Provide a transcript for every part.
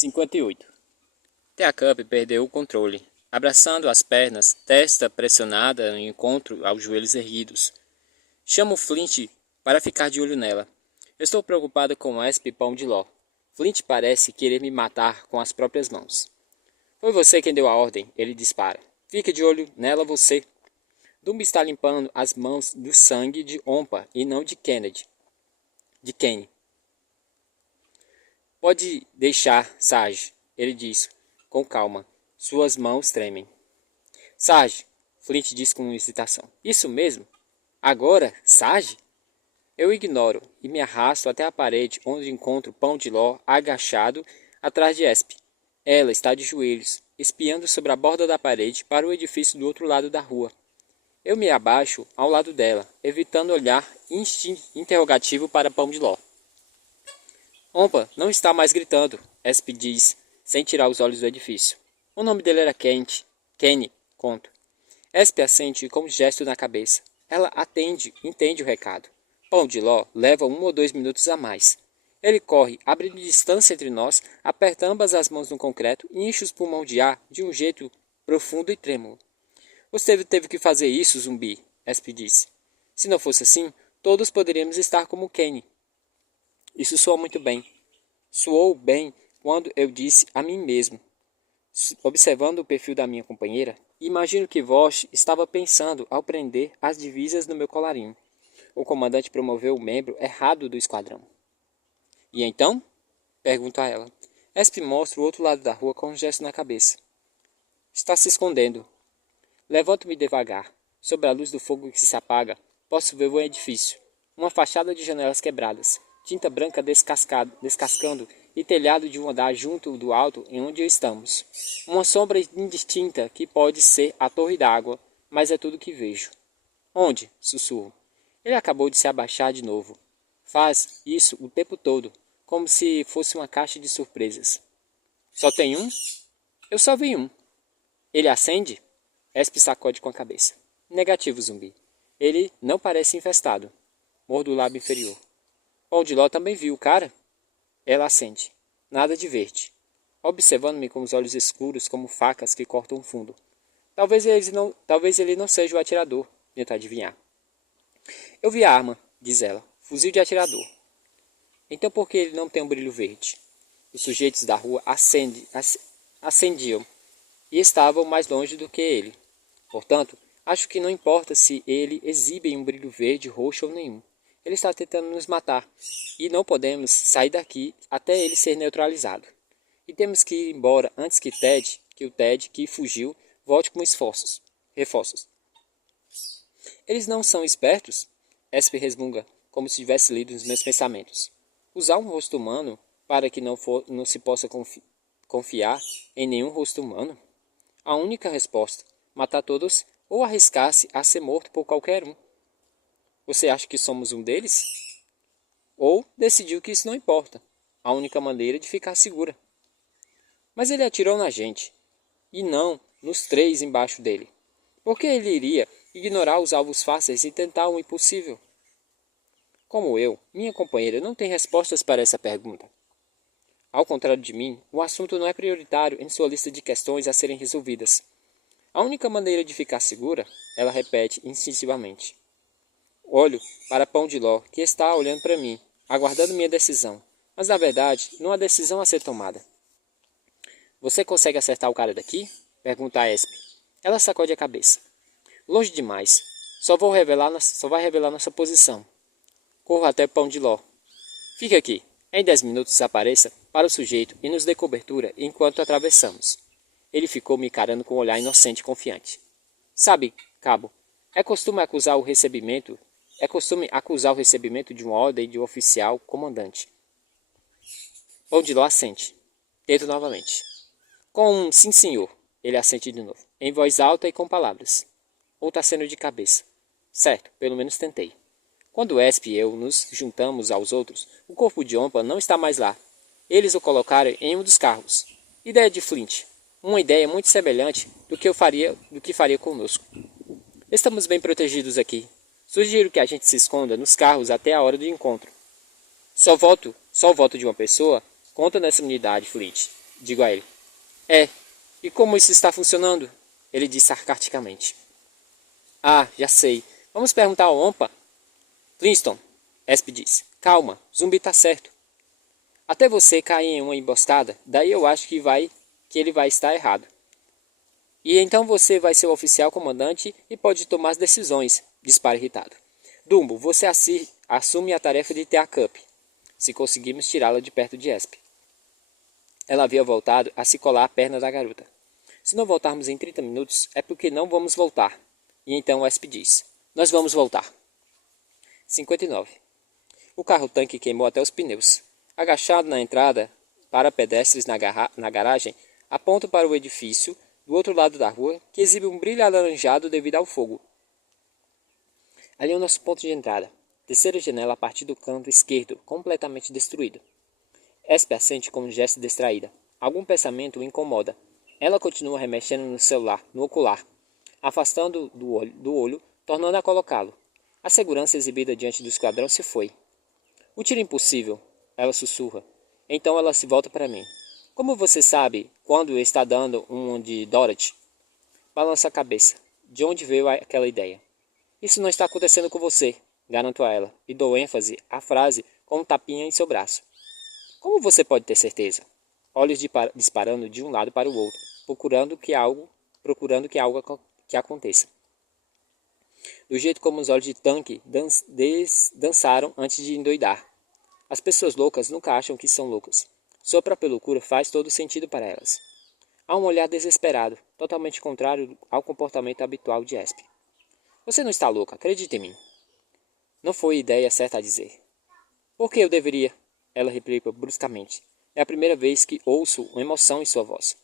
58. Teacup perdeu o controle, abraçando as pernas, testa pressionada em encontro aos joelhos erguidos. Chamo Flint para ficar de olho nela. Estou preocupado com Esp Pão de Ló. Flint parece querer me matar com as próprias mãos. Foi você quem deu a ordem, ele dispara. Fique de olho nela você. Dumbo está limpando as mãos do sangue de Ompa e não de Kenny. Pode deixar, Sarge, ele diz, com calma. Suas mãos tremem. Sarge, Flint diz com hesitação. Isso mesmo? Agora, Sarge? Eu ignoro e me arrasto até a parede onde encontro Pão de Ló agachado atrás de Esp. Ela está de joelhos, espiando sobre a borda da parede para o edifício do outro lado da rua. Eu me abaixo ao lado dela, evitando olhar interrogativo para Pão de Ló. Ompa não está mais gritando, Esp diz, sem tirar os olhos do edifício. O nome dele era Kenny, conto. Esp assente com um gesto na cabeça. Ela entende o recado. Pão de Ló leva 1 ou 2 minutos a mais. Ele corre, abrindo distância entre nós, aperta ambas as mãos no concreto e enche os pulmões de ar de um jeito profundo e trêmulo. Você teve que fazer isso, zumbi, Esp disse. Se não fosse assim, todos poderíamos estar como Kenny. Isso soa muito bem. Soou bem quando eu disse a mim mesmo. Observando o perfil da minha companheira, imagino que Vosh estava pensando ao prender as divisas no meu colarinho. O comandante promoveu o membro errado do esquadrão. E então? Pergunta ela. Esp mostra o outro lado da rua com um gesto na cabeça. Está se escondendo. Levanto-me devagar. Sob a luz do fogo que se apaga, posso ver o edifício. Uma fachada de janelas quebradas, tinta branca descascando e telhado de um andar junto do alto em onde estamos. Uma sombra indistinta que pode ser a torre d'água, mas é tudo que vejo. Onde? Sussurro. Ele acabou de se abaixar de novo. Faz isso o tempo todo, como se fosse uma caixa de surpresas. Só tem um? Eu só vi um. Ele acende? Esp sacode com a cabeça. Negativo, zumbi. Ele não parece infestado. Mordo o lábio inferior. Pão de Ló também viu o cara? Ela acende. Nada de verde. Observando-me com os olhos escuros como facas que cortam o fundo. Talvez ele não seja o atirador, tenta adivinhar. Eu vi a arma, diz ela. Fuzil de atirador. Então por que ele não tem um brilho verde? Os sujeitos da rua acendiam e estavam mais longe do que ele. Portanto, acho que não importa se ele exibe um brilho verde, roxo ou nenhum. Ele está tentando nos matar, e não podemos sair daqui até ele ser neutralizado. E temos que ir embora antes que o Ted, que fugiu, volte com reforços. Eles não são espertos? Esp resmunga, como se tivesse lido os meus pensamentos. Usar um rosto humano para que não se possa confiar em nenhum rosto humano? A única resposta, matar todos ou arriscar-se a ser morto por qualquer um. Você acha que somos um deles? Ou decidiu que isso não importa. A única maneira de ficar segura. Mas ele atirou na gente. E não nos 3 embaixo dele. Por que ele iria ignorar os alvos fáceis e tentar o impossível? Como eu, minha companheira não tem respostas para essa pergunta. Ao contrário de mim, o assunto não é prioritário em sua lista de questões a serem resolvidas. A única maneira de ficar segura, ela repete instintivamente. Olho para Pão de Ló, que está olhando para mim, aguardando minha decisão. Mas, na verdade, não há decisão a ser tomada. Você consegue acertar o cara daqui? Pergunta a Esp. Ela sacode a cabeça. Longe demais. Só vai revelar nossa posição. Corro até Pão de Ló. Fique aqui. Em 10 minutos desapareça para o sujeito e nos dê cobertura enquanto atravessamos. Ele ficou me encarando com um olhar inocente e confiante. Sabe, cabo, é costume acusar o recebimento de uma ordem de um oficial comandante. Pão de Ló assente. Tento novamente. Com um sim, senhor. Ele assente de novo, em voz alta e com palavras. Ou tá sendo de cabeça. Certo, pelo menos tentei. Quando Esp e eu nos juntamos aos outros, o corpo de Ompa não está mais lá. Eles o colocaram em um dos carros. Ideia de Flint. Uma ideia muito semelhante do que faria conosco. Estamos bem protegidos aqui. Sugiro que a gente se esconda nos carros até a hora do encontro. Só o voto de uma pessoa conta nessa unidade, Flint. digo a ele. É, e como isso está funcionando? Ele diz sarcasticamente. Ah, já sei. Vamos perguntar ao Ompa. Flintstone, Esp diz. Calma, Zumbi tá certo. Até você cair em uma emboscada, daí eu acho que ele vai estar errado. E então você vai ser o oficial comandante e pode tomar as decisões, dispara irritado. Dumbo, você assume a tarefa de ter a Cup, se conseguirmos tirá-la de perto de Esp. Ela havia voltado a se colar à perna da garota. Se não voltarmos em 30 minutos, é porque não vamos voltar. E então Esp diz, nós vamos voltar. 59. O carro-tanque queimou até os pneus. Agachado na entrada, para pedestres na garagem, aponto para o edifício, do outro lado da rua, que exibe um brilho alaranjado devido ao fogo. Ali é o nosso ponto de entrada. Terceira janela a partir do canto esquerdo, completamente destruído. Espe assente com um gesto distraída. Algum pensamento o incomoda. Ela continua remexendo no celular, no ocular, afastando do olho, tornando a colocá-lo. A segurança exibida diante do esquadrão se foi. O tiro impossível, ela sussurra. Então ela se volta para mim. Como você sabe quando está dando um de Dorothy? Balança a cabeça. De onde veio aquela ideia? Isso não está acontecendo com você, garanto a ela, e dou ênfase à frase com um tapinha em seu braço. Como você pode ter certeza? Olhos disparando de um lado para o outro, procurando que algo que aconteça. Do jeito como os olhos de tanque dançaram antes de endoidar. As pessoas loucas nunca acham que são loucas. Sua própria loucura faz todo sentido para elas. Há um olhar desesperado, totalmente contrário ao comportamento habitual de Esp. Você não está louca, acredite em mim. Não foi ideia certa a dizer. Por que eu deveria? Ela replica bruscamente. É a primeira vez que ouço uma emoção em sua voz.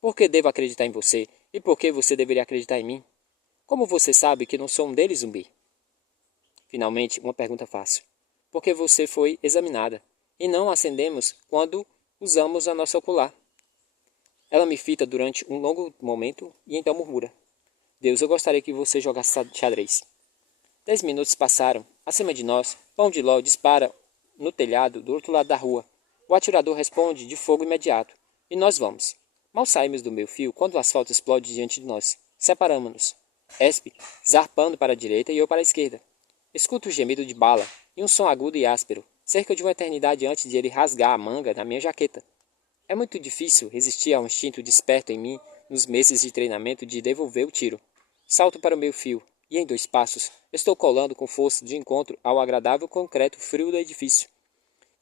Por que devo acreditar em você? E por que você deveria acreditar em mim? Como você sabe que não sou um deles, Zumbi? Finalmente, uma pergunta fácil. Por que você foi examinada? E não acendemos quando usamos a nossa ocular. Ela me fita durante um longo momento e então murmura. Deus, eu gostaria que você jogasse xadrez. 10 minutos passaram. Acima de nós, Pão de Ló dispara no telhado do outro lado da rua. O atirador responde de fogo imediato. E nós vamos. Mal saímos do meio fio quando o asfalto explode diante de nós. Separamos-nos. Esp zarpando para a direita e eu para a esquerda. Escuto o gemido de bala e um som agudo e áspero, cerca de uma eternidade antes de ele rasgar a manga da minha jaqueta. É muito difícil resistir ao instinto desperto em mim nos meses de treinamento de devolver o tiro. Salto para o meio fio e, em 2 passos, estou colando com força de encontro ao agradável concreto frio do edifício.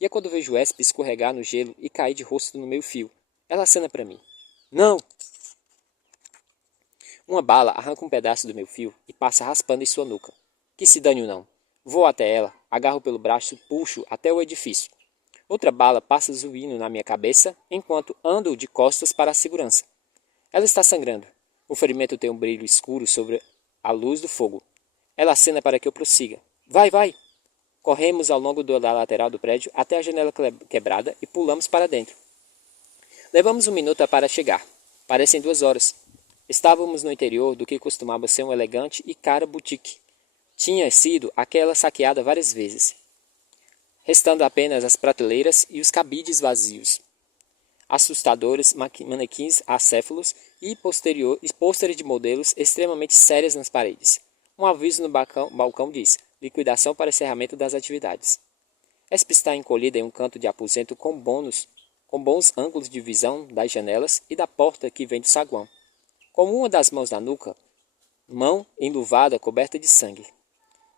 E é quando vejo Esp escorregar no gelo e cair de rosto no meio fio. Ela acena para mim. Não! Uma bala arranca um pedaço do meu fio e passa raspando em sua nuca. Que se dane ou não. Vou até ela, agarro pelo braço e puxo até o edifício. Outra bala passa zuindo na minha cabeça enquanto ando de costas para a segurança. Ela está sangrando. O ferimento tem um brilho escuro sobre a luz do fogo. Ela acena para que eu prossiga. Vai, vai! Corremos ao longo da lateral do prédio até a janela quebrada e pulamos para dentro. Levamos 1 minuto para chegar. Parecem 2 horas. Estávamos no interior do que costumava ser uma elegante e cara boutique. Tinha sido aquela saqueada várias vezes, restando apenas as prateleiras e os cabides vazios. Assustadores manequins acéfalos e pôsteres de modelos extremamente sérias nas paredes. Um aviso no balcão diz, liquidação para encerramento das atividades. Esp está encolhida em um canto de aposento com bons ângulos de visão das janelas e da porta que vem do saguão. Com uma das mãos na nuca, mão enluvada coberta de sangue.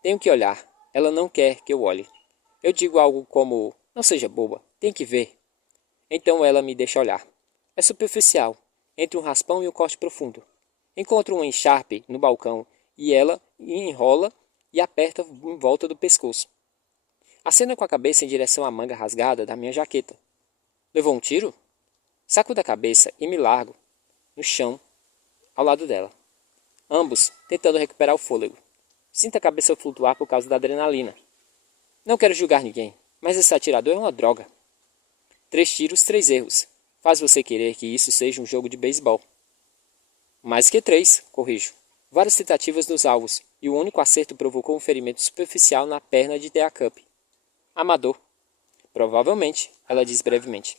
Tenho que olhar. Ela não quer que eu olhe. Eu digo algo como, não seja boba, tem que ver. Então ela me deixa olhar. É superficial, entre um raspão e um corte profundo. Encontro um encharpe no balcão e ela enrola e aperta em volta do pescoço. Acena com a cabeça em direção à manga rasgada da minha jaqueta. Levou um tiro? Sacudo a cabeça e me largo no chão ao lado dela. Ambos tentando recuperar o fôlego. Sinto a cabeça flutuar por causa da adrenalina. Não quero julgar ninguém, mas esse atirador é uma droga. 3 tiros, 3 erros. Faz você querer que isso seja um jogo de beisebol. Mais que 3, corrijo. Várias tentativas nos alvos, e o único acerto provocou um ferimento superficial na perna de Thea Cup. Amador. Provavelmente, ela diz brevemente.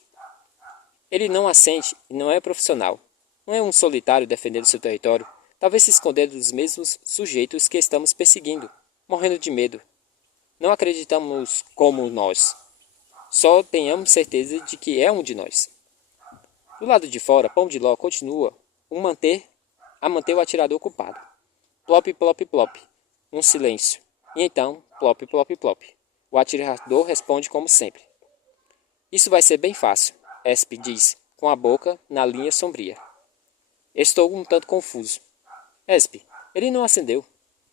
Ele não assente e não é profissional. Não é um solitário defendendo seu território, talvez se escondendo dos mesmos sujeitos que estamos perseguindo, morrendo de medo. Não acreditamos como nós. Só tenhamos certeza de que é um de nós. Do lado de fora, Pão de Ló continua a manter o atirador ocupado. Plop, plop, plop. Um silêncio. E então, plop, plop, plop. O atirador responde como sempre. Isso vai ser bem fácil, Esp diz, com a boca na linha sombria. Estou um tanto confuso. Esp, ele não acendeu.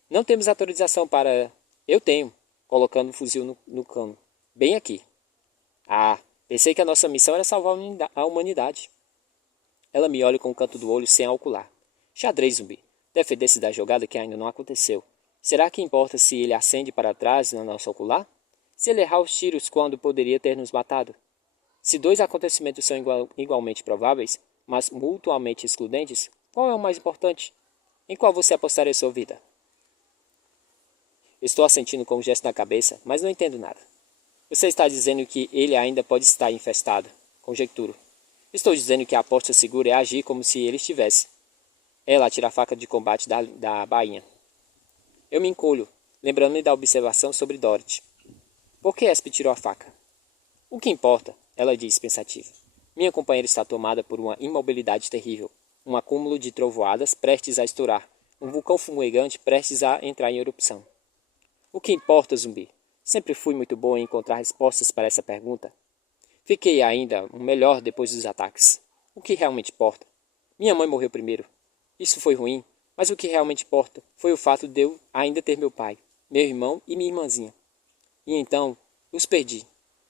Não temos autorização para... Eu tenho, colocando o fuzil no cano. Bem aqui. Ah, pensei que a nossa missão era salvar a humanidade. Ela me olha com o canto do olho sem ocular. Xadrez, zumbi. Defender-se da jogada que ainda não aconteceu. Será que importa se ele acende para trás na nossa ocular? Se ele errar os tiros quando poderia ter nos matado? Se dois acontecimentos são igualmente prováveis, mas mutuamente excludentes, qual é o mais importante? Em qual você apostaria sua vida? Estou assentindo com um gesto na cabeça, mas não entendo nada. Você está dizendo que ele ainda pode estar infestado. Conjecturo. Estou dizendo que a aposta segura é agir como se ele estivesse. Ela tira a faca de combate da bainha. Eu me encolho, lembrando-me da observação sobre Dorothy. Por que Esp tirou a faca? O que importa? Ela diz, pensativa. Minha companheira está tomada por uma imobilidade terrível. Um acúmulo de trovoadas prestes a estourar. Um vulcão fumegante prestes a entrar em erupção. O que importa, zumbi? Sempre fui muito bom em encontrar respostas para essa pergunta. Fiquei ainda melhor depois dos ataques. O que realmente importa? Minha mãe morreu primeiro. Isso foi ruim, mas o que realmente importa foi o fato de eu ainda ter meu pai, meu irmão e minha irmãzinha. E então, os perdi.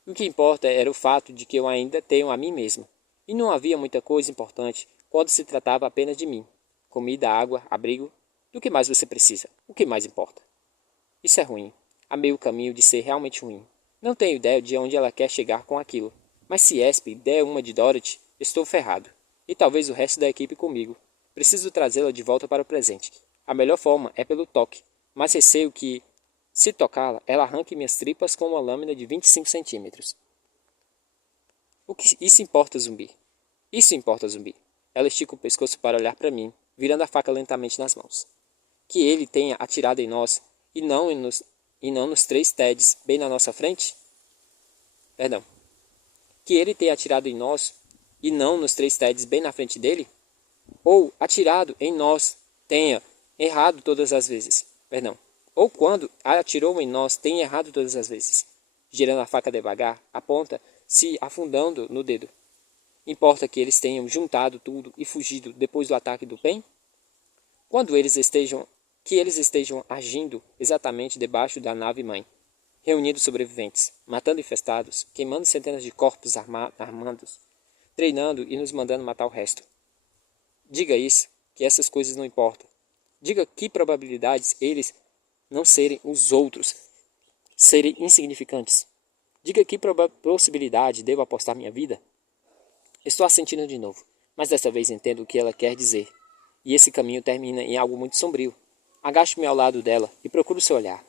O que importa era o fato de que eu ainda tenho a mim mesma. E não havia muita coisa importante quando se tratava apenas de mim. Comida, água, abrigo. Do que mais você precisa? O que mais importa? Isso é ruim. Há meio caminho de ser realmente ruim. Não tenho ideia de onde ela quer chegar com aquilo. Mas se Esp der uma de Dorothy, estou ferrado. E talvez o resto da equipe comigo. Preciso trazê-la de volta para o presente. A melhor forma é pelo toque. Mas receio que, se tocá-la, ela arranque minhas tripas com uma lâmina de 25 centímetros. O que isso importa, zumbi? Isso importa, zumbi. Ela estica o pescoço para olhar para mim, virando a faca lentamente nas mãos. Que ele tenha atirado em nós e não nos 3 Teds bem na nossa frente? Perdão. Que ele tenha atirado em nós e não nos 3 Teds bem na frente dele? Ou atirado em nós tenha errado todas as vezes? Perdão. Ou quando atirou em nós tenha errado todas as vezes? Girando a faca devagar, a ponta se afundando no dedo. Importa que eles tenham juntado tudo e fugido depois do ataque do Pen? Que eles estejam agindo exatamente debaixo da nave-mãe, reunindo sobreviventes, matando infestados, queimando centenas de corpos armados, treinando e nos mandando matar o resto. Diga isso, que essas coisas não importam. Diga que probabilidades eles não serem os outros, serem insignificantes. Diga que possibilidade devo apostar minha vida. Estou assentindo de novo, mas dessa vez entendo o que ela quer dizer. E esse caminho termina em algo muito sombrio. Agacho-me ao lado dela e procuro seu olhar.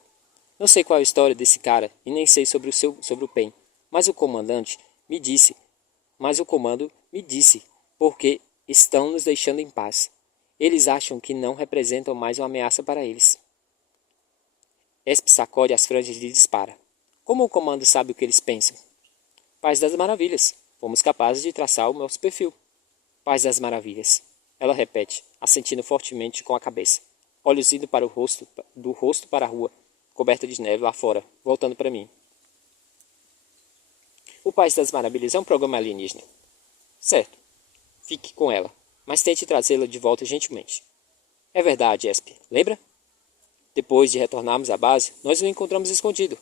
Não sei qual é a história desse cara e nem sei sobre o Pen, mas o comando me disse porque estão nos deixando em paz. Eles acham que não representam mais uma ameaça para eles. Esp sacode as franjas e dispara. Como o comando sabe o que eles pensam? Paz das maravilhas. Fomos capazes de traçar o nosso perfil. Paz das maravilhas. Ela repete, assentindo fortemente com a cabeça. Olhos indo para do rosto para a rua, coberta de neve lá fora, voltando para mim. O País das Maravilhas é um programa alienígena. Certo. Fique com ela, mas tente trazê-la de volta gentilmente. É verdade, Esp. Lembra? Depois de retornarmos à base, nós o encontramos escondido.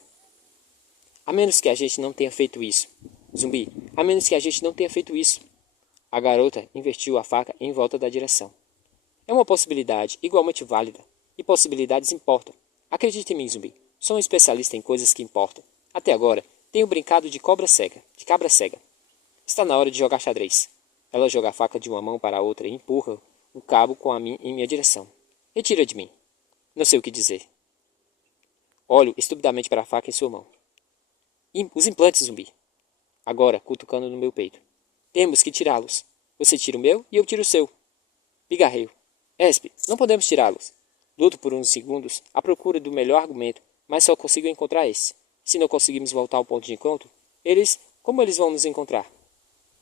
A menos que a gente não tenha feito isso. Zumbi, a menos que a gente não tenha feito isso. A garota invertiu a faca em volta da direção. É uma possibilidade igualmente válida. E possibilidades importam. Acredite em mim, zumbi. Sou um especialista em coisas que importam. Até agora, tenho brincado de cabra cega. Está na hora de jogar xadrez. Ela joga a faca de uma mão para a outra e empurra o cabo em minha direção. Retira de mim. Não sei o que dizer. Olho estupidamente para a faca em sua mão. Os implantes, zumbi. Agora, cutucando no meu peito. Temos que tirá-los. Você tira o meu e eu tiro o seu. Pigarreio. Esp, não podemos tirá-los. Luto por uns segundos à procura do melhor argumento, mas só consigo encontrar esse. Se não conseguimos voltar ao ponto de encontro, como eles vão nos encontrar?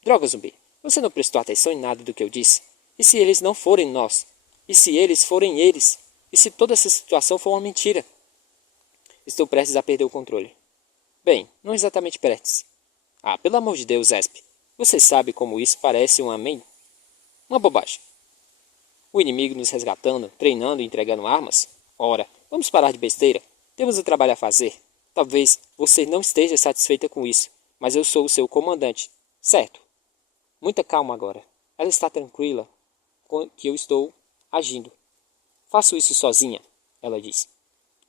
Droga, zumbi. Você não prestou atenção em nada do que eu disse. E se eles não forem nós? E se eles forem eles? E se toda essa situação for uma mentira? Estou prestes a perder o controle. Bem, não exatamente prestes. Ah, pelo amor de Deus, Esp. Você sabe como isso parece uma bobagem. O inimigo nos resgatando, treinando e entregando armas? Ora, vamos parar de besteira. Temos um trabalho a fazer. Talvez você não esteja satisfeita com isso, mas eu sou o seu comandante. Certo. Muita calma agora. Ela está tranquila com que eu estou agindo. Faço isso sozinha, ela disse.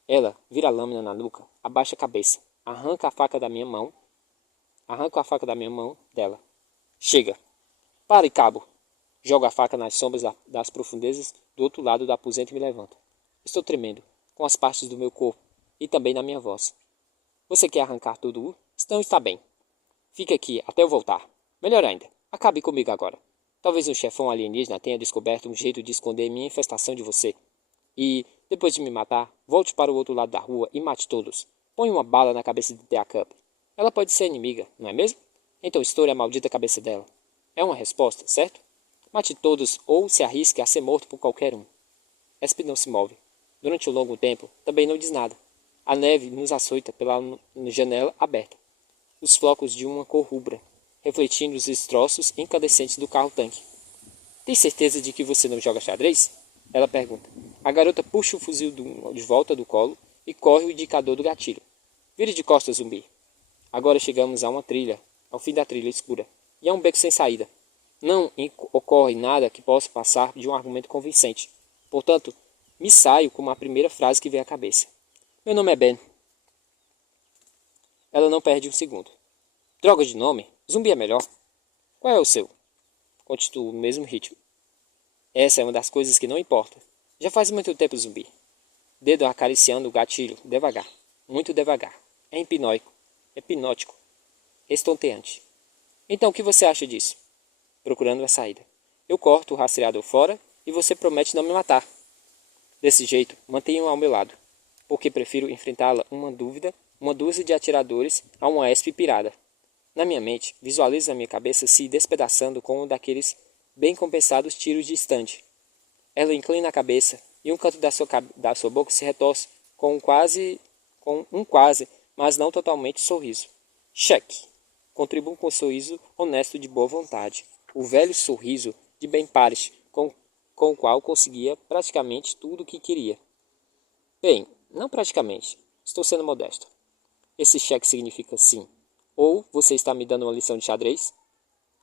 Ela vira a lâmina na nuca, abaixa a cabeça, arranca a faca da minha mão dela. Chega. Pare, cabo. Jogo a faca nas sombras das profundezas do outro lado do aposento e me levanto. Estou tremendo, com as partes do meu corpo e também na minha voz. Você quer arrancar tudo? Então está bem. Fique aqui até eu voltar. Melhor ainda, acabe comigo agora. Talvez um chefão alienígena tenha descoberto um jeito de esconder minha infestação de você. E, depois de me matar, volte para o outro lado da rua e mate todos. Põe uma bala na cabeça de Thea Cup. Ela pode ser inimiga, não é mesmo? Então estoure a maldita cabeça dela. É uma resposta, certo? Mate todos ou se arrisque a ser morto por qualquer um. Esp não se move. Durante um longo tempo, também não diz nada. A neve nos açoita pela janela aberta. Os flocos de uma cor rubra, refletindo os destroços incandescentes do carro-tanque. Tem certeza de que você não joga xadrez? Ela pergunta. A garota puxa o fuzil de volta do colo e corre o indicador do gatilho. Vire de costas, zumbi. Agora chegamos a uma trilha, ao fim da trilha escura, e a um beco sem saída. Não ocorre nada que possa passar de um argumento convincente. Portanto, me saio com a primeira frase que vem à cabeça. Meu nome é Ben. Ela não perde um segundo. Droga de nome? Zumbi é melhor. Qual é o seu? Continuo no mesmo ritmo. Essa é uma das coisas que não importa. Já faz muito tempo, zumbi. Dedo acariciando o gatilho, devagar. Muito devagar. É hipnótico. Estonteante. Então, o que você acha disso? Procurando a saída. Eu corto o rastreador fora e você promete não me matar. Desse jeito, mantenha-o ao meu lado, porque prefiro enfrentá-la uma dúzia de atiradores a uma esp pirada. Na minha mente, visualizo a minha cabeça se despedaçando com um daqueles bem compensados tiros de estande. Ela inclina a cabeça e um canto da sua boca se retorce com um quase, mas não totalmente sorriso. Cheque. Contribuo com um sorriso honesto de boa vontade. O velho sorriso de Ben Parrish, com o qual conseguia praticamente tudo o que queria. Bem, não praticamente. Estou sendo modesto. Esse cheque significa sim. Ou você está me dando uma lição de xadrez?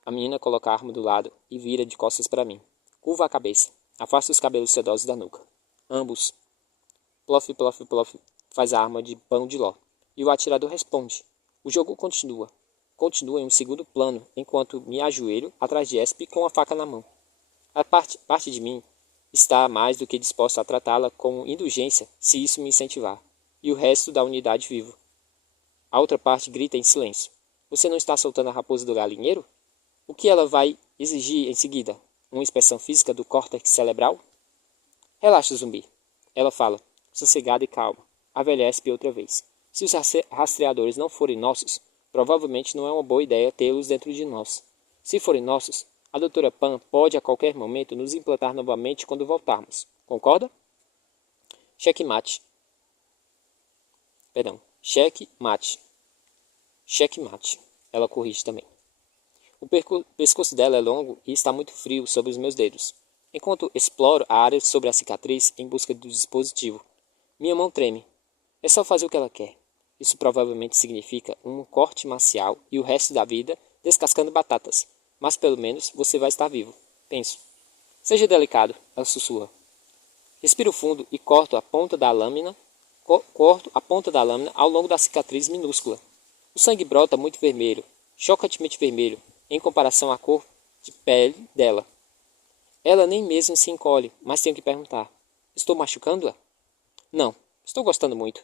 A menina coloca a arma do lado e vira de costas para mim. Curva a cabeça. Afasta os cabelos sedosos da nuca. Ambos. Plof, plof, plof, faz a arma de pão de ló. E o atirador responde. O jogo continua. Continua em um segundo plano, enquanto me ajoelho atrás de Esp com a faca na mão. A parte de mim está mais do que disposta a tratá-la com indulgência, se isso me incentivar, e o resto da unidade vivo. A outra parte grita em silêncio. Você não está soltando a raposa do galinheiro? O que ela vai exigir em seguida? Uma inspeção física do córtex cerebral? Relaxa, zumbi. Ela fala, sossegada e calma. A velha Esp outra vez. Se os rastreadores não forem nossos, provavelmente não é uma boa ideia tê-los dentro de nós. Se forem nossos, a doutora Pan pode a qualquer momento nos implantar novamente quando voltarmos. Concorda? Checkmate. Checkmate. Checkmate. Ela corrige também. O pescoço dela é longo e está muito frio sobre os meus dedos, enquanto exploro a área sobre a cicatriz em busca do dispositivo. Minha mão treme. É só fazer o que ela quer. Isso provavelmente significa um corte marcial e o resto da vida descascando batatas. Mas pelo menos você vai estar vivo, penso. Seja delicado, ela sussurra. Respiro fundo e corto a ponta da lâmina ao longo da cicatriz minúscula. O sangue brota muito vermelho, chocantemente vermelho, em comparação à cor de pele dela. Ela nem mesmo se encolhe, mas tenho que perguntar. Estou machucando-a? Não, estou gostando muito.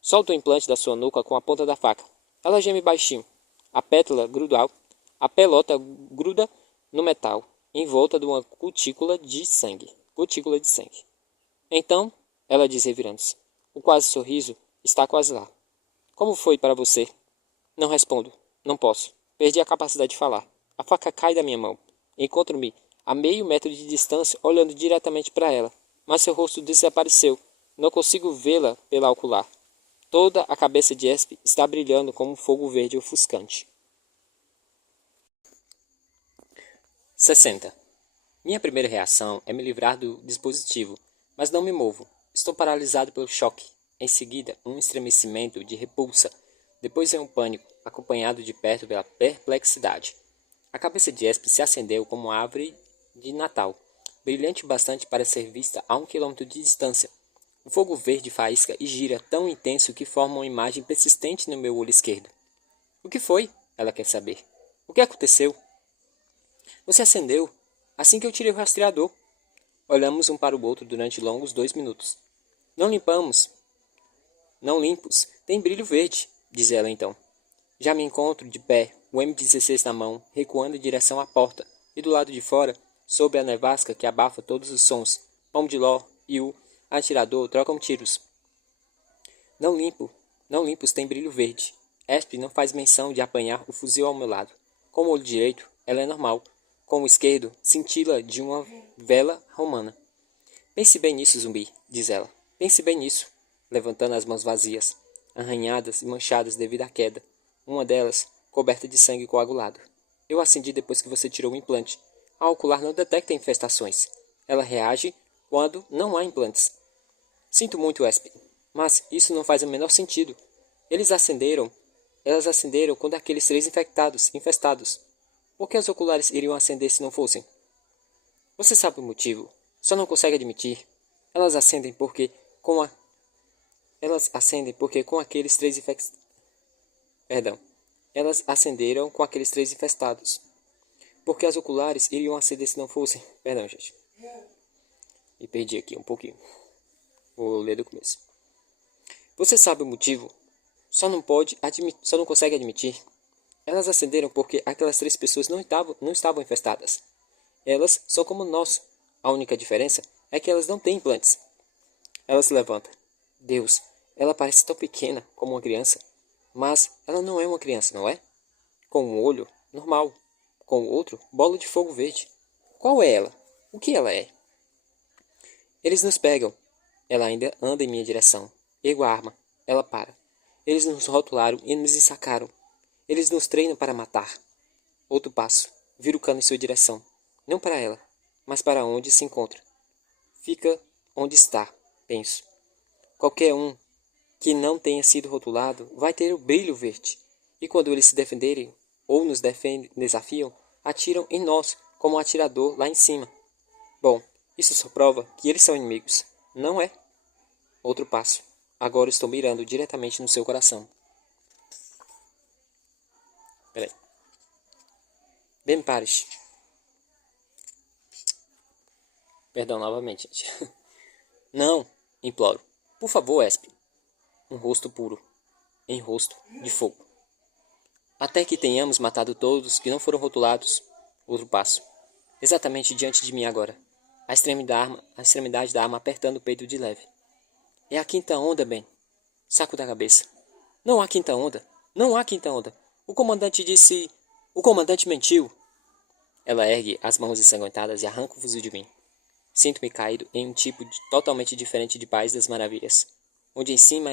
Solto o implante da sua nuca com a ponta da faca. Ela geme baixinho. A pétala A pelota gruda no metal, em volta de uma cutícula de sangue. Cutícula de sangue. Então, ela diz revirando-se. O quase sorriso está quase lá. Como foi para você? Não respondo. Não posso. Perdi a capacidade de falar. A faca cai da minha mão. Encontro-me a meio metro de distância, olhando diretamente para ela. Mas seu rosto desapareceu. Não consigo vê-la pela ocular. Toda a cabeça de Esp está brilhando como um fogo verde ofuscante. 60. Minha primeira reação é me livrar do dispositivo, mas não me movo. Estou paralisado pelo choque. Em seguida, um estremecimento de repulsa. Depois vem um pânico, acompanhado de perto pela perplexidade. A cabeça de Esp se acendeu como uma árvore de Natal, brilhante o bastante para ser vista a 1 quilômetro de distância. O fogo verde faísca e gira tão intenso que forma uma imagem persistente no meu olho esquerdo. O que foi? Ela quer saber. O que aconteceu? Você acendeu assim que eu tirei o rastreador. Olhamos um para o outro durante longos 2 minutos. Não limpos, tem brilho verde, diz ela então. Já me encontro de pé, o M16 na mão, recuando em direção à porta, e do lado de fora, sob a nevasca que abafa todos os sons, Pão de Ló e o atirador trocam tiros. Não limpos tem brilho verde. Esp não faz menção de apanhar o fuzil ao meu lado. Com o olho direito, ela é normal. Com o esquerdo, cintila de uma vela romana. Pense bem nisso, zumbi, diz ela. Pense bem nisso, levantando as mãos vazias, arranhadas e manchadas devido à queda. Uma delas, coberta de sangue coagulado. Eu acendi depois que você tirou o implante. A ocular não detecta infestações. Ela reage quando não há implantes. Sinto muito, Esp, mas isso não faz o menor sentido. Elas acenderam quando aqueles 3 infestados. Por que os oculares iriam acender se não fossem? Você sabe o motivo. Só não consegue admitir. Elas acendem porque com aqueles 3 infectados. Perdão. Elas acenderam com aqueles 3 infestados. Porque as oculares iriam acender se não fossem. Perdão, gente. Me perdi aqui um pouquinho. Vou ler do começo. Você sabe o motivo. Só não consegue admitir. Elas acenderam porque aquelas 3 pessoas não estavam infestadas. Elas são como nós. A única diferença é que elas não têm implantes. Ela se levanta. Deus, ela parece tão pequena como uma criança. Mas ela não é uma criança, não é? Com um olho, normal. Com o outro, bola de fogo verde. Qual é ela? O que ela é? Eles nos pegam. Ela ainda anda em minha direção. Ergo a arma. Ela para. Eles nos rotularam e nos ensacaram. Eles nos treinam para matar. Outro passo. Vira o cano em sua direção. Não para ela, mas para onde se encontra. Fica onde está, penso. Qualquer um que não tenha sido rotulado vai ter o brilho verde. E quando eles se defenderem ou nos desafiam, atiram em nós como um atirador lá em cima. Bom, isso só prova que eles são inimigos, não é? Outro passo. Agora estou mirando diretamente no seu coração. Peraí. Ben Paris. Perdão novamente, gente. Não, imploro. Por favor, Esp. Um rosto puro. Em rosto de fogo. Até que tenhamos matado todos que não foram rotulados. Outro passo. Exatamente diante de mim agora. A extremidade da arma apertando o peito de leve. É a quinta onda, Ben. Saco da cabeça. Não há quinta onda. Não há quinta onda. O comandante disse... O comandante mentiu. Ela ergue as mãos ensanguentadas e arranca o fuzil de mim. Sinto-me caído em um tipo totalmente diferente de País das Maravilhas. Onde em cima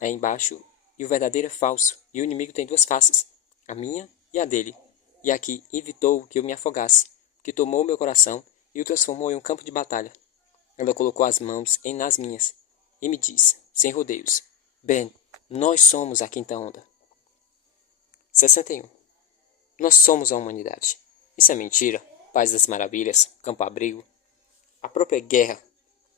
é embaixo e o verdadeiro é falso. E o inimigo tem 2 faces. A minha e a dele. E aqui evitou que eu me afogasse. Que tomou meu coração e o transformou em um campo de batalha. Ela colocou as mãos nas minhas e me diz, sem rodeios, Ben, nós somos a quinta onda. 61. Nós somos a humanidade. Isso é mentira. Paz das Maravilhas, Campo Abrigo. A própria guerra.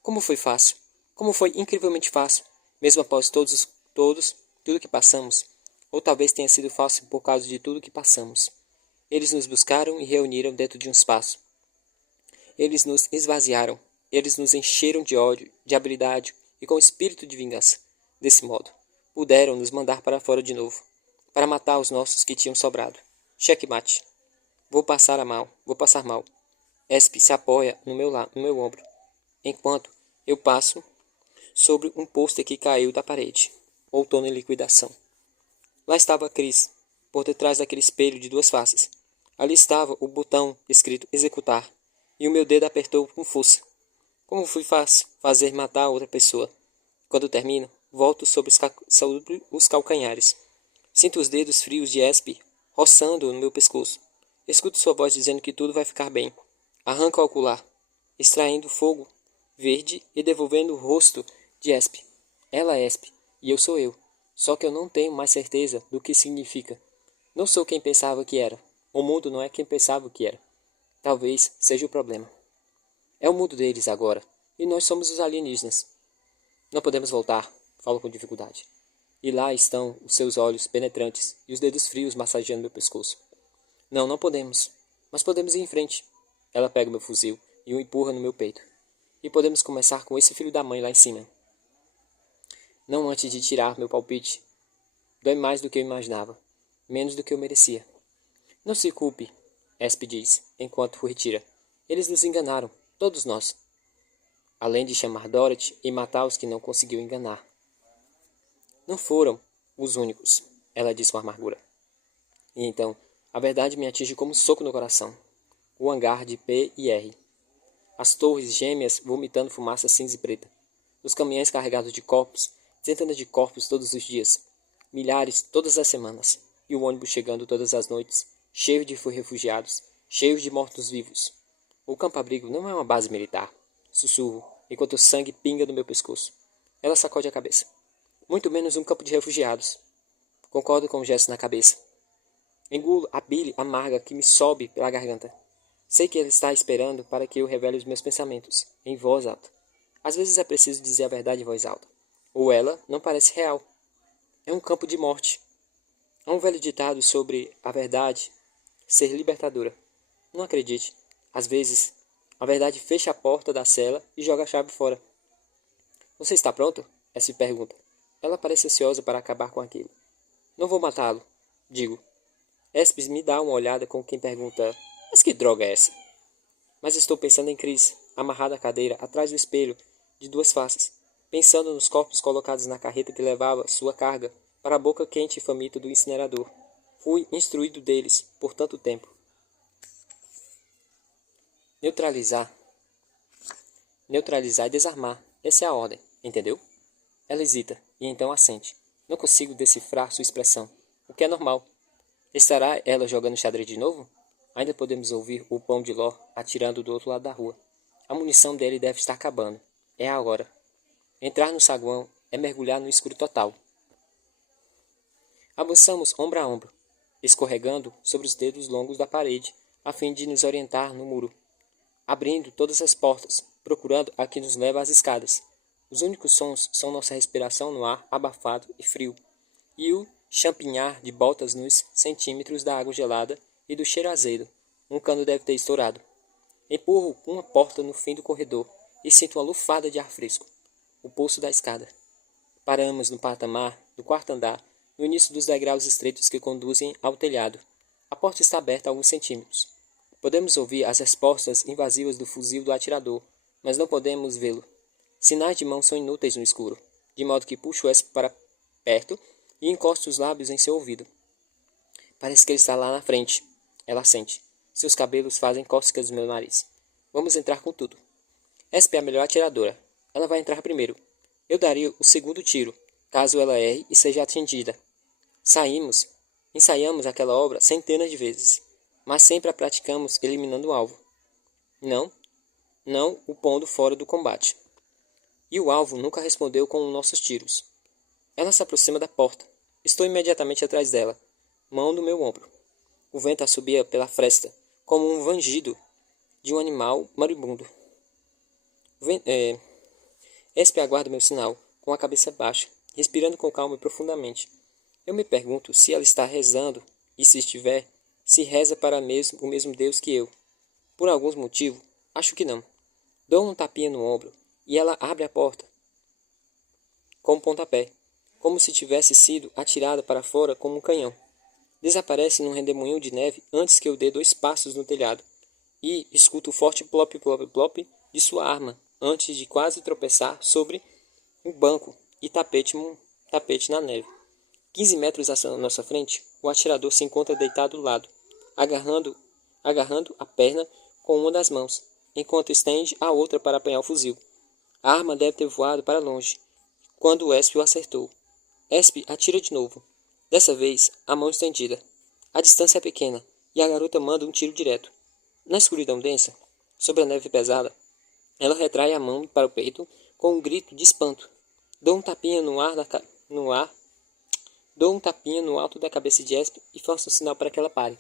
Como foi fácil. Como foi incrivelmente fácil. Mesmo após tudo que passamos. Ou talvez tenha sido fácil por causa de tudo que passamos. Eles nos buscaram e reuniram dentro de um espaço. Eles nos esvaziaram. Eles nos encheram de ódio, de habilidade e com espírito de vingança. Desse modo, puderam nos mandar para fora de novo. para matar os nossos que tinham sobrado. Checkmate. Vou passar mal. Esp se apoia no meu ombro, enquanto eu passo sobre um pôster que caiu da parede. Outono em liquidação. Lá estava Chris, por detrás daquele espelho de duas faces. Ali estava o botão escrito executar, e o meu dedo apertou com força. Como fui fazer matar outra pessoa? Quando termino, volto sobre os calcanhares. Sinto os dedos frios de Esp roçando no meu pescoço. Escuto sua voz dizendo que tudo vai ficar bem. Arranco o ocular, extraindo fogo verde e devolvendo o rosto de Esp. Ela é Esp, e eu sou eu. Só que eu não tenho mais certeza do que significa. Não sou quem pensava que era. O mundo não é quem pensava que era. Talvez seja o problema. É o mundo deles agora, e nós somos os alienígenas. Não podemos voltar, falo com dificuldade. E lá estão os seus olhos penetrantes e os dedos frios massageando meu pescoço. Não, não podemos. Mas podemos ir em frente. Ela pega meu fuzil e o empurra no meu peito. E podemos começar com esse filho da mãe lá em cima. Não antes de tirar meu palpite. Dói mais do que eu imaginava. Menos do que eu merecia. Não se culpe, Esp diz, enquanto o retira. Eles nos enganaram, todos nós. Além de chamar Dorothy e matar os que não conseguiu enganar. Não foram os únicos, ela diz com amargura. E então, a verdade me atinge como um soco no coração. O hangar de P e R. As torres gêmeas vomitando fumaça cinza e preta. Os caminhões carregados de corpos, centenas de corpos todos os dias. Milhares todas as semanas. E o ônibus chegando todas as noites, cheio de refugiados, cheio de mortos-vivos. O campo-abrigo não é uma base militar. Sussurro, enquanto o sangue pinga do meu pescoço. Ela sacode a cabeça. Muito menos um campo de refugiados. Concordo com o gesto na cabeça. Engulo a bile amarga que me sobe pela garganta. Sei que ele está esperando para que eu revele os meus pensamentos, em voz alta. Às vezes é preciso dizer a verdade em voz alta. Ou ela não parece real. É um campo de morte. Há um velho ditado sobre a verdade ser libertadora. Não acredite. Às vezes, a verdade fecha a porta da cela e joga a chave fora. Você está pronto? Essa pergunta. Ela parece ansiosa para acabar com aquilo. Não vou matá-lo, digo. Espes me dá uma olhada com quem pergunta, mas que droga é essa? Mas estou pensando em Chris, amarrado à cadeira, atrás do espelho, de duas faces, pensando nos corpos colocados na carreta que levava sua carga para a boca quente e faminta do incinerador. Fui instruído deles por tanto tempo. Neutralizar e desarmar. Essa é a ordem, entendeu? Ela hesita, e então assente. Não consigo decifrar sua expressão, o que é normal. Estará ela jogando xadrez de novo? Ainda podemos ouvir o pão de ló atirando do outro lado da rua. A munição dele deve estar acabando. É a hora. Entrar no saguão é mergulhar no escuro total. Avançamos ombro a ombro, escorregando sobre os dedos longos da parede, a fim de nos orientar no muro. Abrindo todas as portas, procurando a que nos leva às escadas. Os únicos sons são nossa respiração no ar abafado e frio, e o champinhar de botas nos centímetros da água gelada e do cheiro azedo. Um cano deve ter estourado. Empurro uma porta no fim do corredor e sinto uma lufada de ar fresco. O pulso da escada. Paramos no patamar do quarto andar, no início dos degraus estreitos que conduzem ao telhado. A porta está aberta a alguns centímetros. Podemos ouvir as respostas invasivas do fuzil do atirador, mas não podemos vê-lo. Sinais de mão são inúteis no escuro, de modo que puxo esse para perto e encosto os lábios em seu ouvido. Parece que ele está lá na frente. Ela sente. Seus cabelos fazem cócegas no meu nariz. Vamos entrar com tudo. Esp é a melhor atiradora. Ela vai entrar primeiro. Eu daria o segundo tiro, caso ela erre e seja atingida. Ensaiamos aquela obra centenas de vezes, mas sempre a praticamos eliminando o alvo. Não o pondo fora do combate. E o alvo nunca respondeu com nossos tiros. Ela se aproxima da porta. Estou imediatamente atrás dela, mão no meu ombro. O vento assobia pela fresta, como um vangido de um animal moribundo. Espe aguarda meu sinal, com a cabeça baixa, respirando com calma e profundamente. Eu me pergunto se ela está rezando, e se estiver, se reza para o mesmo Deus que eu. Por algum motivo, acho que não. Dou um tapinha no ombro, e ela abre a porta com um pontapé, como se tivesse sido atirada para fora como um canhão. Desaparece num redemoinho de neve antes que eu dê 2 passos no telhado. E escuto o forte plop plop plop de sua arma antes de quase tropeçar sobre um banco e tapete na neve. 15 metros à nossa frente, o atirador se encontra deitado do lado, agarrando a perna com uma das mãos, enquanto estende a outra para apanhar o fuzil. A arma deve ter voado para longe, quando o Esp o acertou. Esp atira de novo, dessa vez a mão estendida. A distância é pequena, e a garota manda um tiro direto. Na escuridão densa, sobre a neve pesada, ela retrai a mão para o peito com um grito de espanto. Dou um tapinha Dou um tapinha no alto da cabeça de Esp e faço um sinal para que ela pare.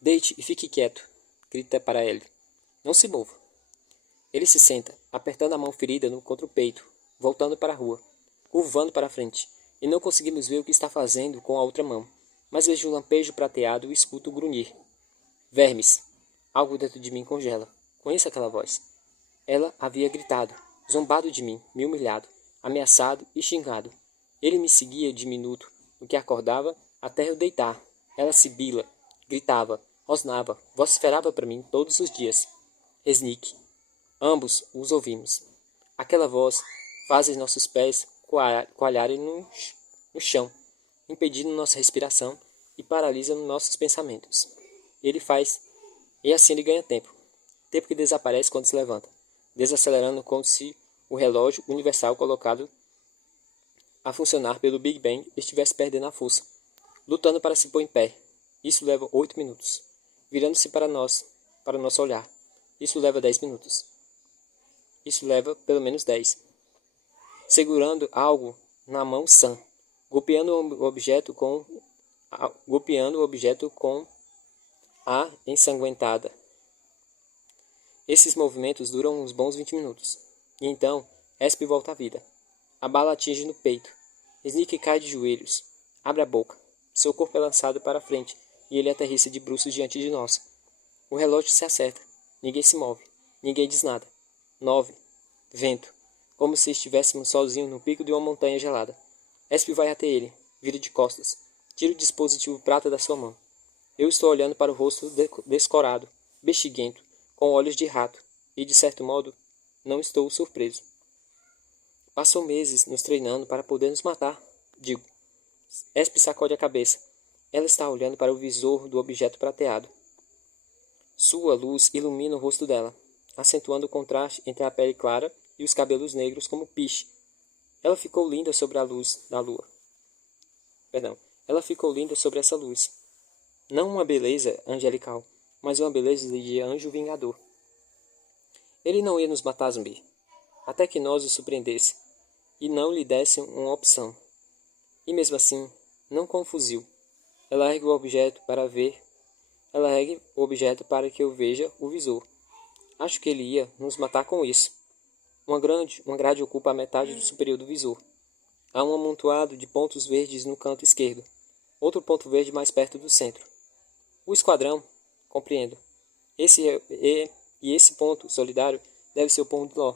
Deite e fique quieto, grita para ele. Não se mova. Ele se senta, apertando a mão ferida contra o peito, voltando para a rua, curvando para a frente, e não conseguimos ver o que está fazendo com a outra mão, mas vejo um lampejo prateado e escuto grunhir. Vermes. Algo dentro de mim congela. Conheço aquela voz. Ela havia gritado, zombado de mim, me humilhado, ameaçado e xingado. Ele me seguia diminuto, no que acordava, até eu deitar. Ela sibila, gritava, rosnava, vociferava para mim todos os dias. Sneak. Ambos os ouvimos. Aquela voz faz os nossos pés coalharem no chão, impedindo nossa respiração e paralisa nossos pensamentos. E assim ele ganha tempo. Tempo que desaparece quando se levanta, desacelerando como se o relógio universal colocado a funcionar pelo Big Bang estivesse perdendo a força, lutando para se pôr em pé. Isso leva 8 minutos. Virando-se para nosso olhar. Isso leva 10 minutos. Isso leva pelo menos 10. Segurando algo na mão sã, golpeando o objeto com a ensanguentada. Esses movimentos duram uns bons 20 minutos. E então, Esp volta à vida. A bala atinge no peito. Sneak cai de joelhos. Abre a boca. Seu corpo é lançado para a frente e ele aterrissa de bruços diante de nós. O relógio se acerta. Ninguém se move. Ninguém diz nada. 9. Vento. Como se estivéssemos sozinhos no pico de uma montanha gelada. Esp vai até ele. Vira de costas. Tira o dispositivo prata da sua mão. Eu estou olhando para o rosto descorado, bexiguento, com olhos de rato, e, de certo modo, não estou surpreso. Passou meses nos treinando para poder nos matar, digo. Esp sacode a cabeça. Ela está olhando para o visor do objeto prateado. Sua luz ilumina o rosto dela, acentuando o contraste entre a pele clara e os cabelos negros como piche. Ela ficou linda sobre a luz da lua. Ela ficou linda sobre essa luz. Não uma beleza angelical, mas uma beleza de anjo vingador. Ele não ia nos matar, zumbi, até que nós o surpreendesse, e não lhe desse uma opção. E mesmo assim, não com um fuzil. Ela ergue o objeto para que eu veja o visor. Acho que ele ia nos matar com isso. Uma grade ocupa a metade superior do visor. Há um amontoado de pontos verdes no canto esquerdo. Outro ponto verde mais perto do centro. O esquadrão, compreendo. Esse ponto solidário deve ser o ponto Ló.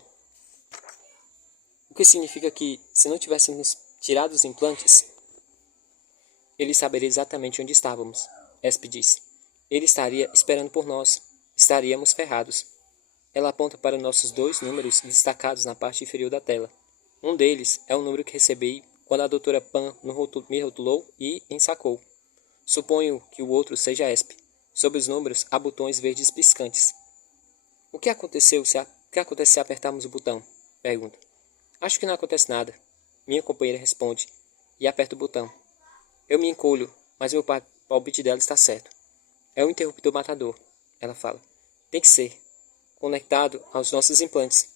O que significa que, se não tivéssemos tirado os implantes, ele saberia exatamente onde estávamos, Esp diz. Ele estaria esperando por nós. Estaríamos ferrados. Ela aponta para nossos 2 números destacados na parte inferior da tela. Um deles é o número que recebi quando a doutora Pan me rotulou e ensacou. Suponho que o outro seja Esp. Sob os números há botões verdes piscantes. O que acontece se apertarmos o botão? Pergunta. Acho que não acontece nada. Minha companheira responde e aperta o botão. Eu me encolho, mas meu palpite dela está certo. É um interruptor matador, ela fala. Tem que ser. Conectado aos nossos implantes.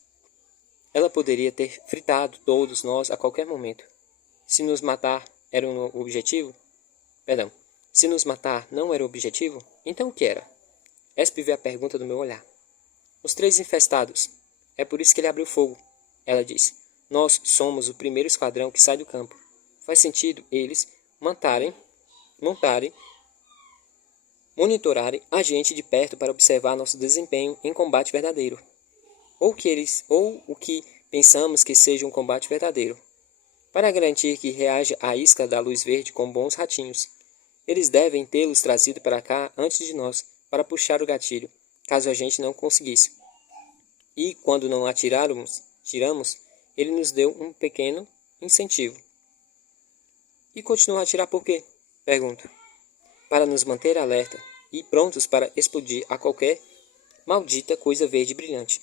Ela poderia ter fritado todos nós a qualquer momento. Se nos matar era um objetivo? Se nos matar não era o objetivo, então o que era? Esp vê a pergunta do meu olhar. Os 3 infestados. É por isso que ele abriu fogo, ela disse. Nós somos o primeiro esquadrão que sai do campo. Faz sentido eles monitorarem a gente de perto para observar nosso desempenho em combate verdadeiro. Ou o que pensamos que seja um combate verdadeiro. Para garantir que reaja à isca da luz verde com bons ratinhos. Eles devem tê-los trazido para cá antes de nós, para puxar o gatilho, caso a gente não conseguisse. E, quando não tiramos, ele nos deu um pequeno incentivo. E continua a atirar por quê? Pergunto. Para nos manter alerta e prontos para explodir a qualquer maldita coisa verde brilhante.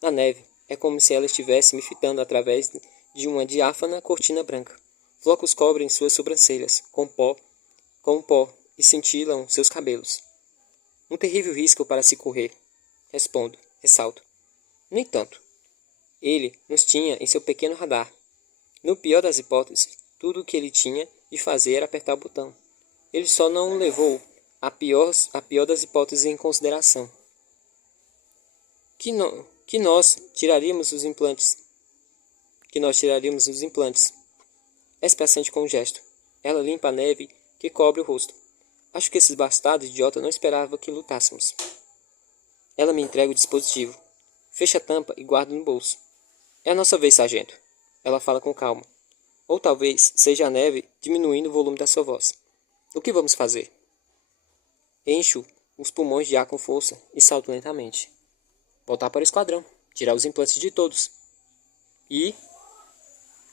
Na neve, é como se ela estivesse me fitando através de uma diáfana cortina branca. Flocos cobrem suas sobrancelhas com pó e cintilam seus cabelos. Um terrível risco para se correr. Ressalto. No entanto, ele nos tinha em seu pequeno radar. No pior das hipóteses, tudo o que ele tinha de fazer era apertar o botão. Ele só não levou a pior das hipóteses em consideração. Que nós tiraríamos os implantes. Espe assente com um gesto. Ela limpa a neve que cobre o rosto. Acho que esses bastardos idiotas não esperavam que lutássemos. Ela me entrega o dispositivo. Fecha a tampa e guarda no bolso. É a nossa vez, sargento. Ela fala com calma. Ou talvez seja a neve diminuindo o volume da sua voz. O que vamos fazer? Encho os pulmões de ar com força e salto lentamente. Voltar para o esquadrão. Tirar os implantes de todos. E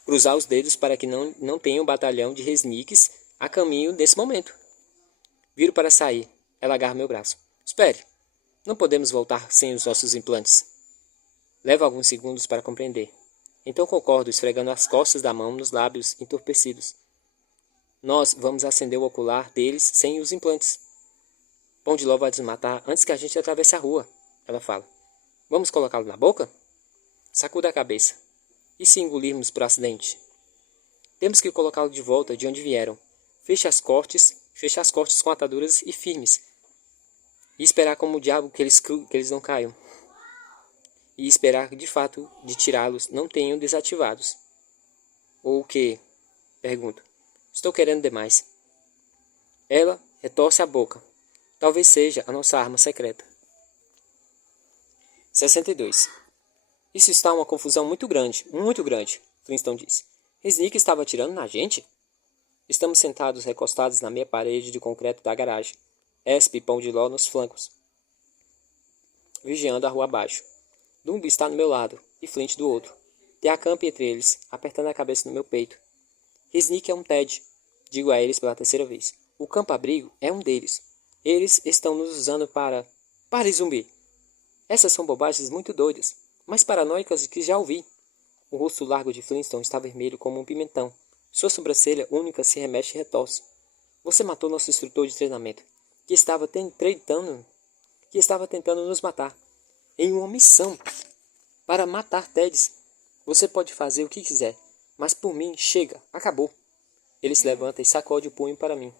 cruzar os dedos para que não tenha um batalhão de resniques a caminho desse momento. Viro para sair. Ela agarra meu braço. Espere. Não podemos voltar sem os nossos implantes. Levo alguns segundos para compreender. Então concordo, esfregando as costas da mão nos lábios entorpecidos. Nós vamos acender o ocular deles sem os implantes. Pão de ló vai nos matar antes que a gente atravesse a rua, ela fala. Vamos colocá-lo na boca? Sacuda a cabeça. E se engolirmos por acidente? Temos que colocá-lo de volta de onde vieram. Feche as cortes com ataduras e firmes. E esperar como o diabo que eles não caiam. E esperar de fato de tirá-los não tenham desativados. Ou o que? Pergunto. Estou querendo demais. Ela retorce a boca. Talvez seja a nossa arma secreta. 62. Isso está uma confusão muito grande, Flintstone disse. Resnick estava atirando na gente? Estamos sentados recostados na meia parede de concreto da garagem. Esp e Pão de Ló nos flancos, vigiando a rua abaixo. Dumbo está no meu lado e Flint do outro. Tem a Camp entre eles, apertando a cabeça no meu peito. Resnick é um Ted, digo a eles pela terceira vez. O campo-abrigo é um deles. Eles estão nos usando para... Pare, zumbi! Essas são bobagens muito doidas, mas paranoicas que já ouvi. O rosto largo de Flintstone está vermelho como um pimentão. Sua sobrancelha única se remexe e retorce. Você matou nosso instrutor de treinamento, que estava tentando nos matar. Em uma missão para matar Teds. Você pode fazer o que quiser, mas por mim, chega, acabou. Ele se levanta e sacode o punho para mim.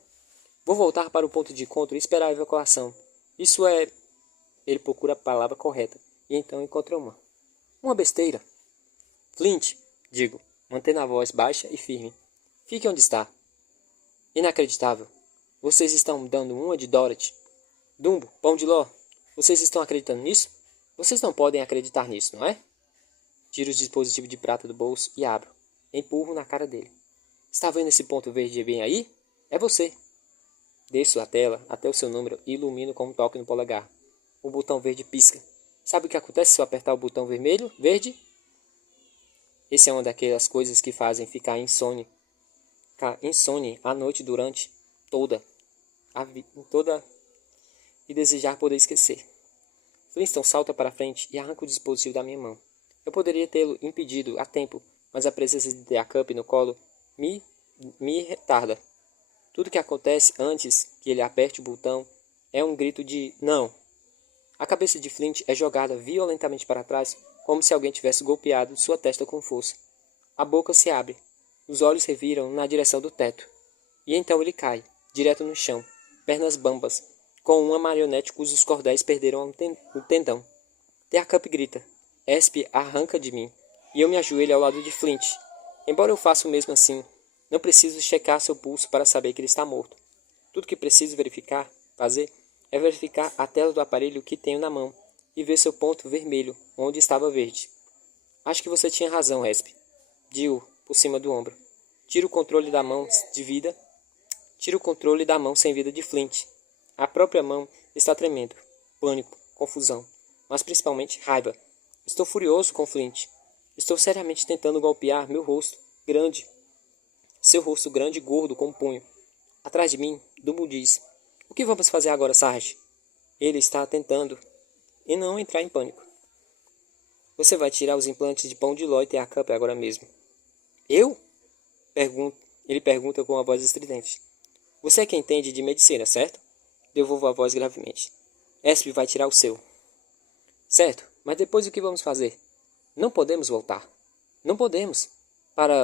Vou voltar para o ponto de encontro e esperar a evacuação. Isso é... Ele procura a palavra correta e então encontra uma besteira. Flint, digo, mantendo a voz baixa e firme. Fique onde está. Inacreditável. Vocês estão dando uma de Dorothy. Dumbo, Pão de Ló, vocês estão acreditando nisso? Vocês não podem acreditar nisso, não é? Tiro o dispositivo de prata do bolso e abro. Empurro na cara dele. Está vendo esse ponto verde bem aí? É você. Desço a tela até o seu número e ilumino com um toque no polegar. O botão verde pisca. Sabe o que acontece se eu apertar o botão verde? Esse é uma daquelas coisas que fazem ficar insone a noite durante toda e desejar poder esquecer. Flintstone salta para frente e arranca o dispositivo da minha mão. Eu poderia tê-lo impedido a tempo, mas a presença de The Cup no colo me retarda. Tudo que acontece antes que ele aperte o botão é um grito de não. A cabeça de Flint é jogada violentamente para trás, como se alguém tivesse golpeado sua testa com força. A boca se abre, os olhos reviram na direção do teto. E então ele cai, direto no chão, pernas bambas, com uma marionete cujos cordéis perderam o tendão. The Cup grita. Esp arranca de mim, e eu me ajoelho ao lado de Flint. Embora eu faça o mesmo assim, não preciso checar seu pulso para saber que ele está morto. Tudo que preciso fazer, é verificar a tela do aparelho que tenho na mão e ver seu ponto vermelho, onde estava verde. Acho que você tinha razão, Esp. Digo, por cima do ombro. Tiro o controle da mão de vida Tira o controle da mão sem vida de Flint. A própria mão está tremendo. Pânico, confusão, mas principalmente raiva. Estou furioso com Flint. Estou seriamente tentando golpear meu rosto, grande. Seu rosto grande e gordo com um punho. Atrás de mim, Dumbo diz: "O que vamos fazer agora, Sarge?" Ele está tentando e não entrar em pânico. "Você vai tirar os implantes de pão de ló e ter a Cup agora mesmo." "Eu?" Ele pergunta com a voz estridente. "Você é quem entende de medicina, certo?" Devolvo a voz gravemente. "Esp vai tirar o seu." "Certo, mas depois o que vamos fazer?" "Não podemos voltar." "Não podemos.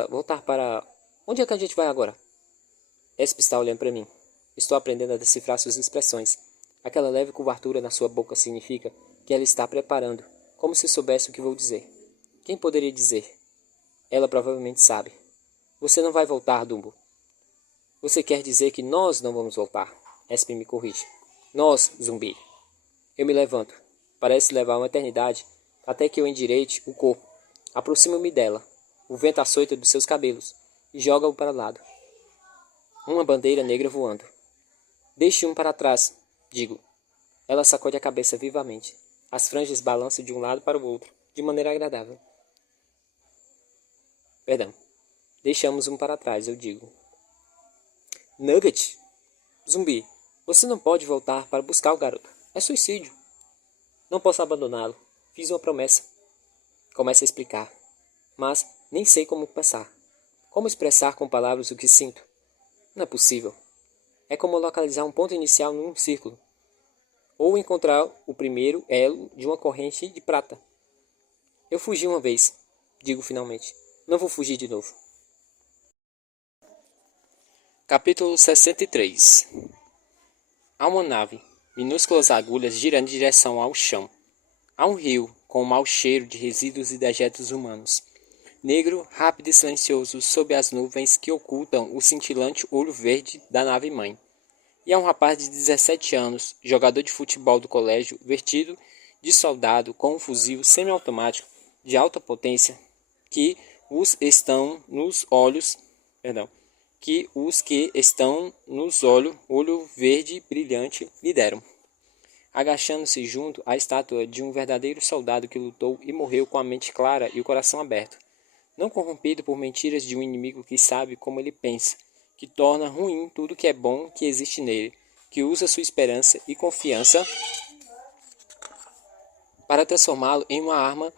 Voltar para... Onde é que a gente vai agora?" Esp está olhando para mim. Estou aprendendo a decifrar suas expressões. Aquela leve curvatura na sua boca significa que ela está preparando, como se soubesse o que vou dizer. Quem poderia dizer? Ela provavelmente sabe. "Você não vai voltar, Dumbo." "Você quer dizer que nós não vamos voltar?" Esp me corrige. "Nós, zumbi." Eu me levanto. Parece levar uma eternidade até que eu endireite o corpo. Aproximo-me dela. O vento açoita dos seus cabelos e joga-o para o lado. Uma bandeira negra voando. "Deixe um para trás", digo. Ela sacode a cabeça vivamente. As franjas balançam de um lado para o outro, de maneira agradável. Perdão. "Deixamos um para trás", eu digo. "Nugget?" "Zumbi, você não pode voltar para buscar o garoto. É suicídio." "Não posso abandoná-lo. Fiz uma promessa." Começa a explicar. Mas nem sei como começar. Como expressar com palavras o que sinto? Não é possível. É como localizar um ponto inicial num círculo. Ou encontrar o primeiro elo de uma corrente de prata. "Eu fugi uma vez", digo finalmente. "Não vou fugir de novo." Capítulo 63. Há uma nave, minúsculas agulhas girando em direção ao chão. Há um rio com um mau cheiro de resíduos e dejetos humanos. Negro, rápido e silencioso sob as nuvens que ocultam o cintilante olho verde da nave-mãe. E há um rapaz de 17 anos, jogador de futebol do colégio, vestido de soldado com um fuzil semiautomático de alta potência, que os estão nos olhos, que estão nos olho verde brilhante lhe deram. Agachando-se junto à estátua de um verdadeiro soldado que lutou e morreu com a mente clara e o coração aberto, não corrompido por mentiras de um inimigo que sabe como ele pensa, que torna ruim tudo que é bom que existe nele, que usa sua esperança e confiança para transformá-lo em uma arma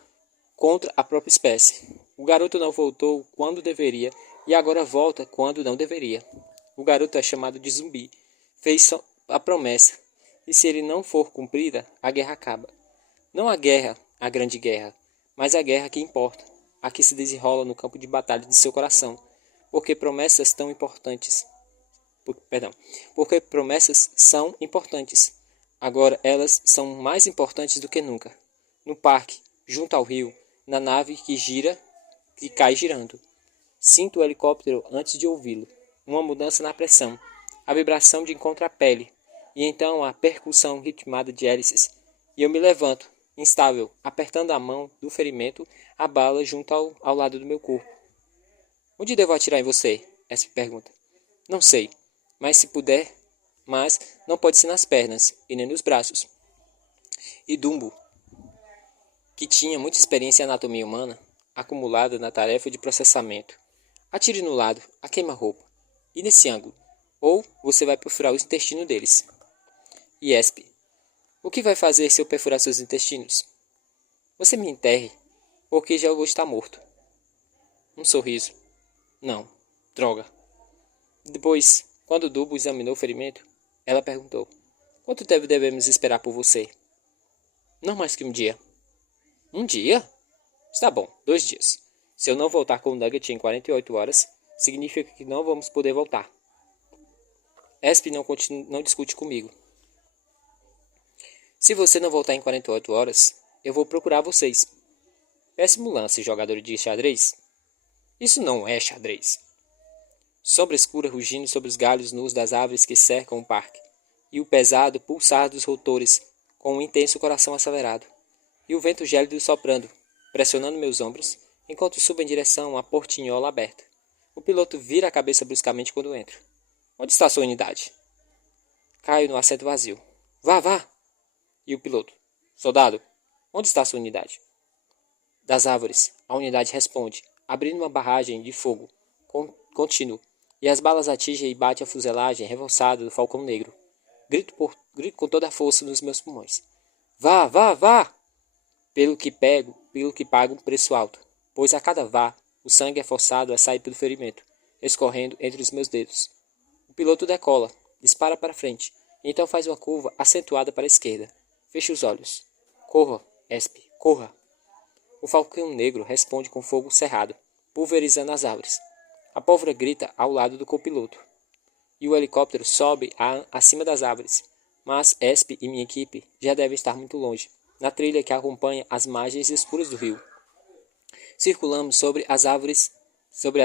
contra a própria espécie. O garoto não voltou quando deveria e agora volta quando não deveria. O garoto é chamado de zumbi. Fez a promessa, e se ele não for cumprida, a guerra acaba. Não a guerra, a grande guerra, mas a guerra que importa, a que se desenrola no campo de batalha de seu coração, porque promessas tão importantes. Porque promessas são importantes. Agora elas são mais importantes do que nunca. No parque, junto ao rio, na nave que cai girando. Sinto o helicóptero antes de ouvi-lo. Uma mudança na pressão, a vibração de encontra-pele, e então a percussão ritmada de hélices. E eu me levanto, instável, apertando a mão do ferimento, a bala junto ao lado do meu corpo. "Onde devo atirar em você?" Essa pergunta. "Não sei, mas se puder, mas não pode ser nas pernas e nem nos braços." E Dumbo, que tinha muita experiência em anatomia humana, acumulada na tarefa de processamento. "Atire no lado, a queima-roupa, e nesse ângulo, ou você vai perfurar o intestino deles." E Esp: "O que vai fazer se eu perfurar seus intestinos?" "Você me enterre, porque já vou estar morto." Um sorriso. "Não, droga." Depois, quando Dumbo examinou o ferimento, ela perguntou: "Quanto tempo devemos esperar por você?" "Não mais que um dia." "Um dia?" "Está bom, 2 dias. Se eu não voltar com o Nugget em 48 horas, significa que não vamos poder voltar." Esp não discute comigo. "Se você não voltar em 48 horas, eu vou procurar vocês." Péssimo lance, jogador de xadrez. "Isso não é xadrez." Sombra escura rugindo sobre os galhos nus das árvores que cercam o parque, e o pesado pulsar dos rotores, com um intenso coração acelerado, e o vento gélido soprando, pressionando meus ombros, enquanto subo em direção à portinhola aberta. O piloto vira a cabeça bruscamente quando entro. Onde está sua unidade? Caio no assento vazio. Vá, vá! E o piloto. Soldado, onde está sua unidade? Das árvores, a unidade responde, abrindo uma barragem de fogo contínuo, e as balas atingem e batem a fuselagem reforçada do Falcão Negro. Grito com toda a força nos meus pulmões. Vá, vá, vá! Pelo que pago um preço alto, pois a cada vá, o sangue é forçado a sair pelo ferimento, escorrendo entre os meus dedos. O piloto decola, dispara para frente, e então faz uma curva acentuada para a esquerda. Fecha os olhos. Corra, Esp, corra! O Falcão Negro responde com fogo cerrado, pulverizando as árvores. A pólvora grita ao lado do copiloto, e o helicóptero sobe acima das árvores. Mas Esp e minha equipe já devem estar muito longe, na trilha que acompanha as margens escuras do rio. Circulamos sobre as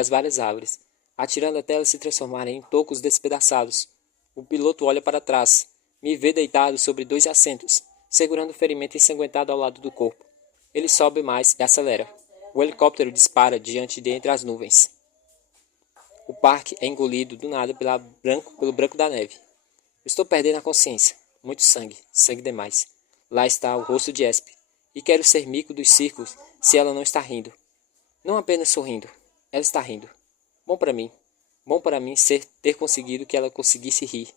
várias árvores, atirando até elas se transformarem em tocos despedaçados. O piloto olha para trás, me vê deitado sobre 2 assentos, segurando o ferimento ensanguentado ao lado do corpo. Ele sobe mais e acelera. O helicóptero dispara diante de entre as nuvens. O parque é engolido do nada pelo branco da neve. Estou perdendo a consciência. Muito sangue, sangue demais. Lá está o rosto de Esp. E quero ser mico dos circos se ela não está rindo. Não apenas sorrindo, ela está rindo. Bom para mim. Bom para mim ter conseguido que ela conseguisse rir.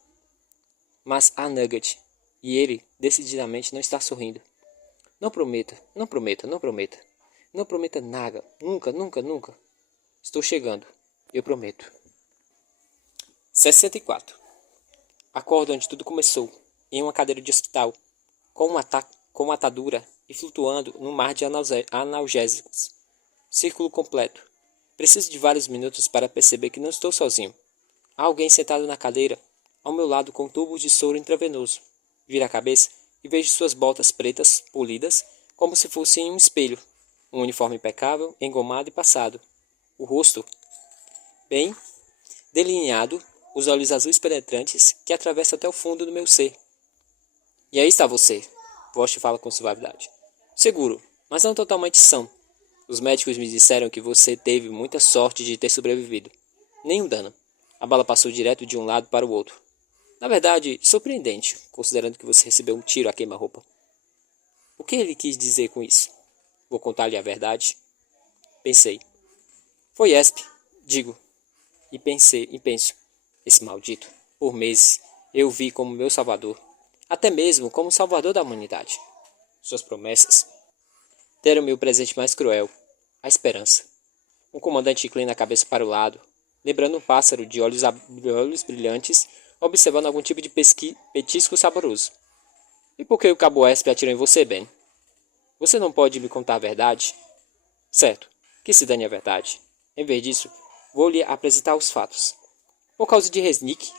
Mas há Nugget. E ele, decididamente, não está sorrindo. Não prometa, não prometa, não prometa. Não prometa nada. Nunca, nunca, nunca. Estou chegando. Eu prometo. 64. Acordo onde tudo começou, em uma cadeira de hospital, com uma atadura e flutuando num mar de analgésicos. Círculo completo. Preciso de vários minutos para perceber que não estou sozinho. Há alguém sentado na cadeira, ao meu lado com tubos de soro intravenoso. Viro a cabeça e vejo suas botas pretas, polidas, como se fossem um espelho. Um uniforme impecável, engomado e passado. O rosto bem delineado, os olhos azuis penetrantes que atravessam até o fundo do meu ser. E aí está você, Voste fala com suavidade. Seguro, mas não totalmente são. Os médicos me disseram que você teve muita sorte de ter sobrevivido. Nenhum dano. A bala passou direto de um lado para o outro. Na verdade, surpreendente, considerando que você recebeu um tiro a queima-roupa. O que ele quis dizer com isso? Vou contar-lhe a verdade. Pensei. Foi Esp, digo. E penso. Esse maldito. Por meses, eu o vi como meu salvador. Até mesmo como salvador da humanidade. Suas promessas deram-me o presente mais cruel. A esperança. O comandante inclina a cabeça para o lado, lembrando um pássaro de olhos brilhantes, observando algum tipo de petisco saboroso. E por que o cabo Esp atirou em você, Ben? Você não pode me contar a verdade? Certo, que se dane a verdade. Em vez disso, vou lhe apresentar os fatos. Por causa de Resnick.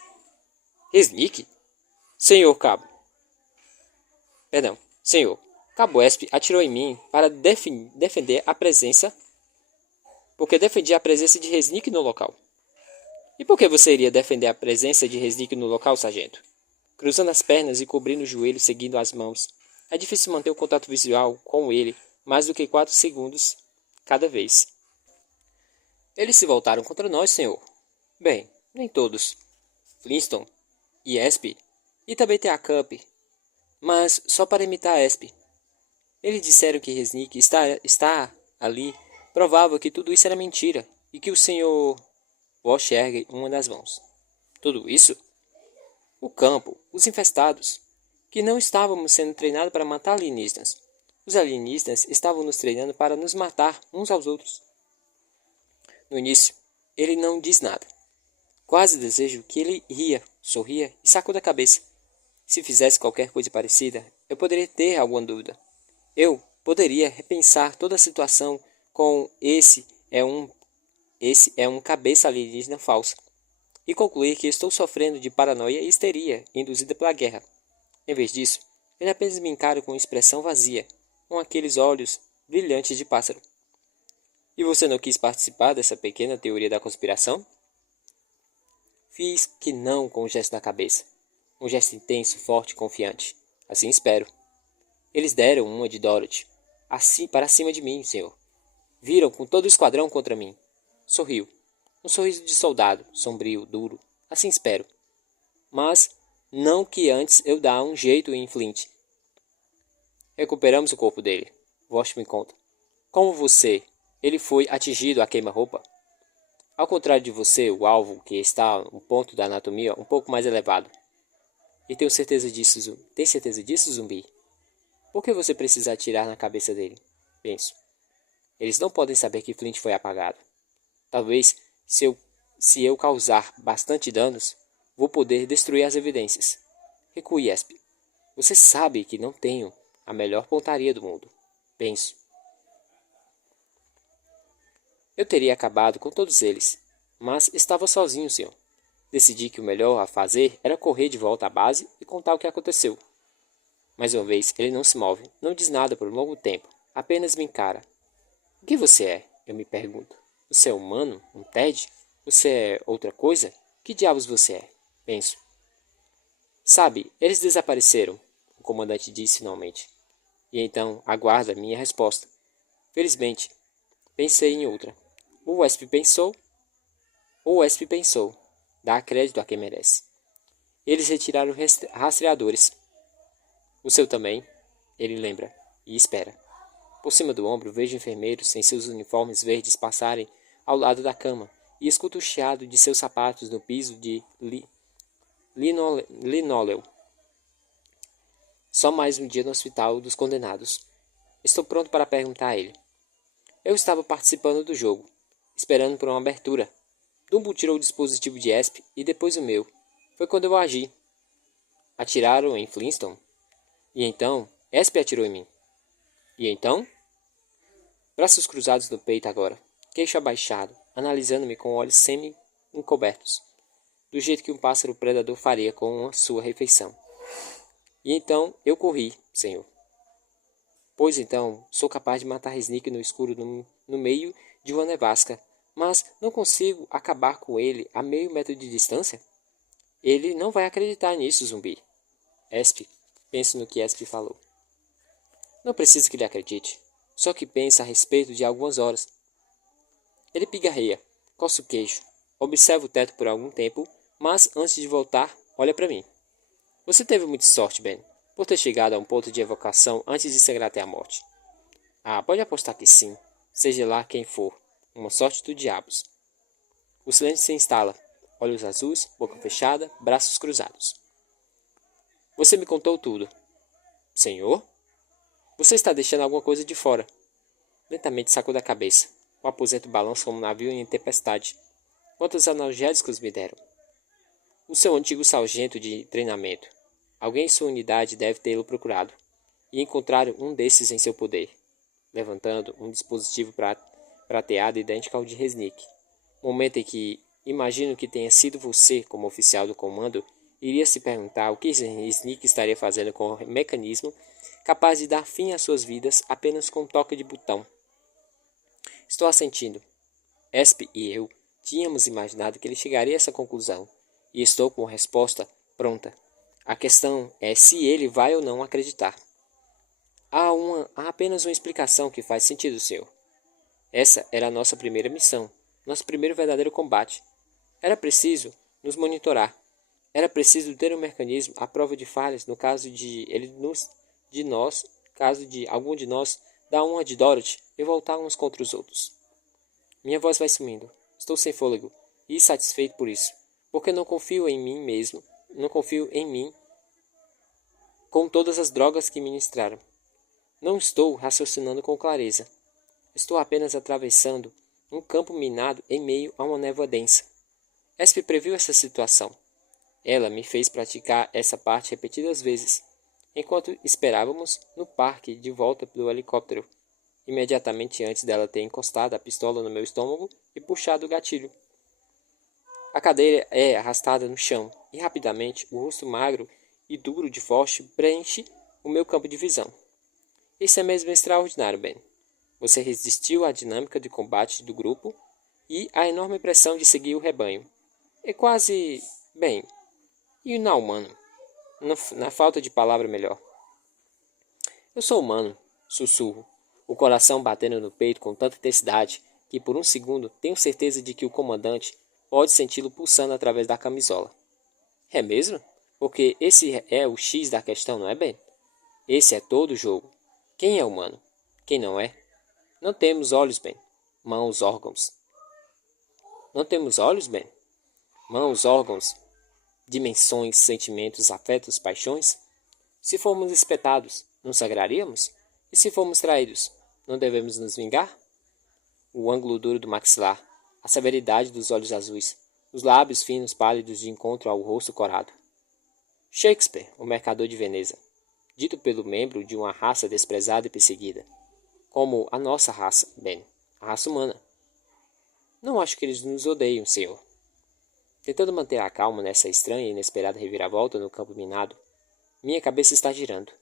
Resnick? Senhor Cabo. Perdão, senhor. Cabo Esp atirou em mim para defender a presença... Porque defendia a presença de Resnick no local. E por que você iria defender a presença de Resnick no local, sargento? Cruzando as pernas e cobrindo o joelho, seguindo as mãos. É difícil manter o contato visual com ele mais do que 4 segundos cada vez. Eles se voltaram contra nós, senhor. Bem, nem todos. Flintstone e Esp, e também tem a Cup, mas só para imitar Esp. Eles disseram que Resnick está ali, provável que tudo isso era mentira, e que o senhor Bosch ergue uma das mãos. Tudo isso? O campo, os infestados, que não estávamos sendo treinados para matar alienígenas. Os alienígenas estavam nos treinando para nos matar uns aos outros. No início, ele não diz nada. Quase desejo que ele ria, sorria e sacuda a cabeça. Se fizesse qualquer coisa parecida, eu poderia ter alguma dúvida. Eu poderia repensar toda a situação com esse é um cabeça alienígena falsa e concluir que estou sofrendo de paranoia e histeria induzida pela guerra. Em vez disso, ele apenas me encara com expressão vazia, com aqueles olhos brilhantes de pássaro. E você não quis participar dessa pequena teoria da conspiração? Fiz que não com um gesto da cabeça. Um gesto intenso, forte e confiante. Assim espero. Eles deram uma de Dorothy. Assim para cima de mim, senhor. Viram com todo o esquadrão contra mim. Sorriu. Um sorriso de soldado, sombrio, duro, Assim espero. Mas não que antes eu dá um jeito em Flint. Recuperamos o corpo dele. Vost me conta. Como você, ele foi atingido a queima-roupa. Ao contrário de você, o alvo, que está um ponto da anatomia um pouco mais elevado. E tenho certeza disso, tem certeza disso, zumbi? Por que você precisa atirar na cabeça dele? Penso. Eles não podem saber que Flint foi apagado. Talvez, se eu causar bastante danos, vou poder destruir as evidências. Recue, Esp. Você sabe que não tenho a melhor pontaria do mundo. Penso. Eu teria acabado com todos eles, mas estava sozinho, senhor. Decidi que o melhor a fazer era correr de volta à base e contar o que aconteceu. Mais uma vez, ele não se move, não diz nada por um longo tempo, apenas me encara. O que você é? Eu me pergunto. Você é humano? Um Ted? Você é outra coisa? Que diabos você é? Penso. Sabe, eles desapareceram, o comandante disse finalmente. E então aguarda minha resposta. Felizmente, pensei em outra. O Wesp pensou. O Wesp pensou. Dá crédito a quem merece. Eles retiraram rastreadores. O seu também, ele lembra, e espera. Por cima do ombro, vejo enfermeiros em seus uniformes verdes passarem ao lado da cama e escuto o chiado de seus sapatos no piso de linóleo. Só mais um dia no hospital dos condenados. Estou pronto para perguntar a ele. Eu estava participando do jogo, esperando por uma abertura. Dumbo tirou o dispositivo de Esp e depois o meu. Foi quando eu agi. Atiraram em Flintstone? E então, Esp atirou em mim. E então? Braços cruzados no peito agora, queixo abaixado, analisando-me com olhos semi-encobertos, do jeito que um pássaro predador faria com a sua refeição. E então eu corri, senhor. Pois então, sou capaz de matar Sneak no escuro no meio de uma nevasca, mas não consigo acabar com ele a meio metro de distância? Ele não vai acreditar nisso, zumbi. Esp, penso no que Esp falou. Não precisa que ele acredite. Só que pensa a respeito de algumas horas. Ele pigarreia, coça o queixo, observa o teto por algum tempo, mas antes de voltar, olha para mim. Você teve muita sorte, Ben, por ter chegado a um ponto de evocação antes de sangrar até a morte. Ah, pode apostar que sim, seja lá quem for. Uma sorte do diabos. O silêncio se instala, olhos azuis, boca fechada, braços cruzados. Você me contou tudo. Senhor? Você está deixando alguma coisa de fora. Lentamente sacudo a cabeça. O aposento balança como um navio em tempestade. Quantos analgésicos me deram? O seu antigo sargento de treinamento. Alguém em sua unidade deve tê-lo procurado. E encontraram um desses em seu poder. Levantando um dispositivo prateado idêntico ao de Resnick. Momento em que imagino que tenha sido você, como oficial do comando, iria se perguntar o que Resnick estaria fazendo com o mecanismo capaz de dar fim às suas vidas apenas com um toque de botão. Estou assentindo. Esp e eu tínhamos imaginado que ele chegaria a essa conclusão, e estou com a resposta pronta. A questão é se ele vai ou não acreditar. Há apenas uma explicação que faz sentido, senhor. Essa era a nossa primeira missão, nosso primeiro verdadeiro combate. Era preciso nos monitorar. Era preciso ter um mecanismo à prova de falhas no caso caso de algum de nós dar uma de Dorothy e voltar uns contra os outros. Minha voz vai sumindo. Estou sem fôlego e satisfeito por isso, porque não confio em mim mesmo, não confio em mim com todas as drogas que ministraram. Não estou raciocinando com clareza. Estou apenas atravessando um campo minado em meio a uma névoa densa. Esp previu essa situação. Ela me fez praticar essa parte repetidas vezes, enquanto esperávamos no parque de volta do helicóptero, imediatamente antes dela ter encostado a pistola no meu estômago e puxado o gatilho. A cadeira é arrastada no chão, e rapidamente o rosto magro e duro de Forte preenche o meu campo de visão. Isso é mesmo extraordinário, Ben. Você resistiu à dinâmica de combate do grupo e à enorme pressão de seguir o rebanho. É quase... bem... inumano. Na falta de palavra melhor. Eu sou humano, sussurro, o coração batendo no peito com tanta intensidade que por um segundo tenho certeza de que o comandante pode senti-lo pulsando através da camisola. É mesmo? Porque esse é o X da questão, não é, Ben? Esse é todo o jogo. Quem é humano? Quem não é? Não temos olhos, Ben. Mãos, órgãos. Não temos olhos, Ben? Mãos, órgãos, dimensões, sentimentos, afetos, paixões? Se formos espetados, não sagraríamos? E se formos traídos, não devemos nos vingar? O ângulo duro do maxilar, a severidade dos olhos azuis, os lábios finos pálidos de encontro ao rosto corado. Shakespeare, o mercador de Veneza, dito pelo membro de uma raça desprezada e perseguida, como a nossa raça, Ben, a raça humana. Não acho que eles nos odeiam, senhor. Tentando manter a calma nessa estranha e inesperada reviravolta no campo minado, minha cabeça está girando.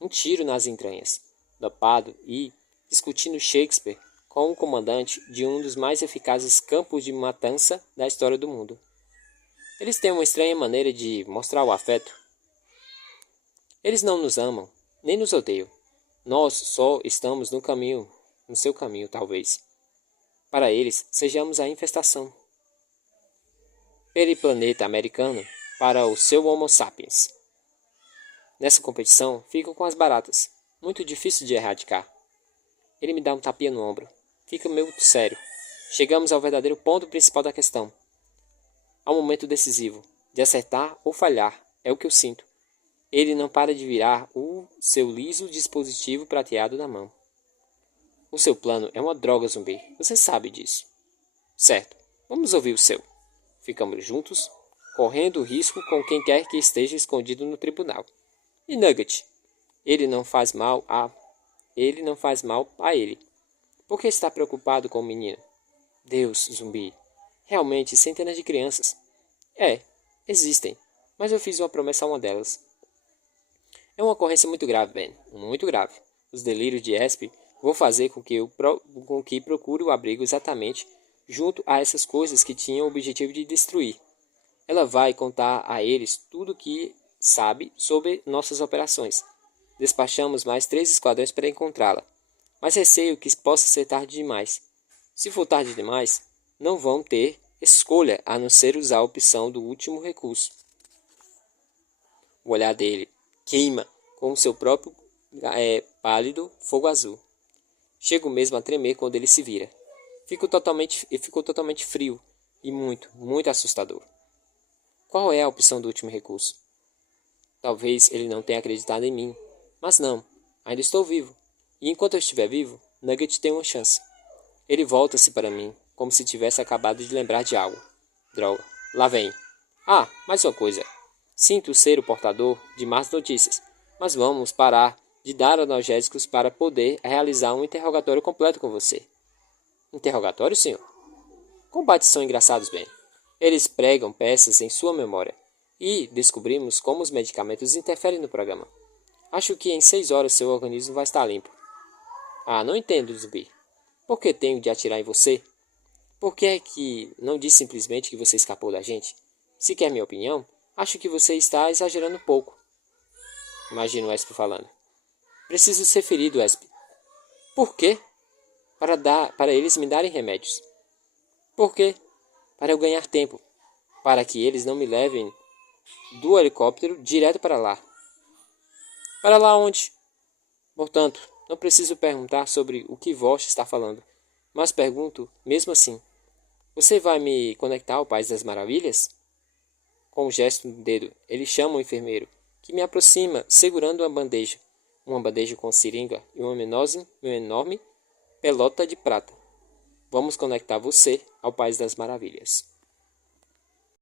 Um tiro nas entranhas, dopado e discutindo Shakespeare com o comandante de um dos mais eficazes campos de matança da história do mundo. Eles têm uma estranha maneira de mostrar o afeto. Eles não nos amam, nem nos odeiam. Nós só estamos no seu caminho, talvez. Para eles, sejamos a infestação. Periplaneta americano para o seu Homo sapiens. Nessa competição, fico com as baratas. Muito difícil de erradicar. Ele me dá um tapinha no ombro. Fica meio sério. Chegamos ao verdadeiro ponto principal da questão. Ao momento decisivo, de acertar ou falhar, é o que eu sinto. Ele não para de virar o seu liso dispositivo prateado na mão. O seu plano é uma droga, Zumbi. Você sabe disso. Certo. Vamos ouvir o seu. Ficamos juntos, correndo o risco com quem quer que esteja escondido no tribunal. E Nugget? Ele não faz mal a ele. Por que está preocupado com o menino? Deus, Zumbi. Realmente, centenas de crianças. Existem. Mas eu fiz uma promessa a uma delas. É uma ocorrência muito grave, Ben. Muito grave. Os delírios de Esp vão fazer com que procure o abrigo exatamente junto a essas coisas que tinham o objetivo de destruir. Ela vai contar a eles tudo o que sabe sobre nossas operações. Despachamos mais 3 esquadrões para encontrá-la, mas receio que possa ser tarde demais. Se for tarde demais, não vão ter escolha a não ser usar a opção do último recurso. O olhar dele queima com o seu próprio pálido fogo azul. Chego mesmo a tremer quando ele se vira. Ficou totalmente frio e muito assustador. Qual é a opção do último recurso? Talvez ele não tenha acreditado em mim, mas não, ainda estou vivo. E enquanto eu estiver vivo, Nugget tem uma chance. Ele volta-se para mim, como se tivesse acabado de lembrar de algo. Droga, lá vem. Ah, mais uma coisa. Sinto ser o portador de más notícias, mas vamos parar de dar analgésicos para poder realizar um interrogatório completo com você. Interrogatório, senhor? Combates são engraçados, Ben. Eles pregam peças em sua memória. E descobrimos como os medicamentos interferem no programa. Acho que em 6 horas seu organismo vai estar limpo. Ah, não entendo, Zumbi. Por que tenho de atirar em você? Por que é que não disse simplesmente que você escapou da gente? Se quer minha opinião, acho que você está exagerando um pouco. Imagino Esp falando. Preciso ser ferido, Esp. Por quê? Para eles me darem remédios. Por quê? Para eu ganhar tempo. Para que eles não me levem do helicóptero direto para lá. Para lá onde? Portanto, não preciso perguntar sobre o que Vosh está falando, mas pergunto mesmo assim. Você vai me conectar ao País das Maravilhas? Com um gesto no dedo, ele chama o enfermeiro, que me aproxima segurando uma bandeja com seringa e uma enorme pelota de prata. Vamos conectar você ao País das Maravilhas.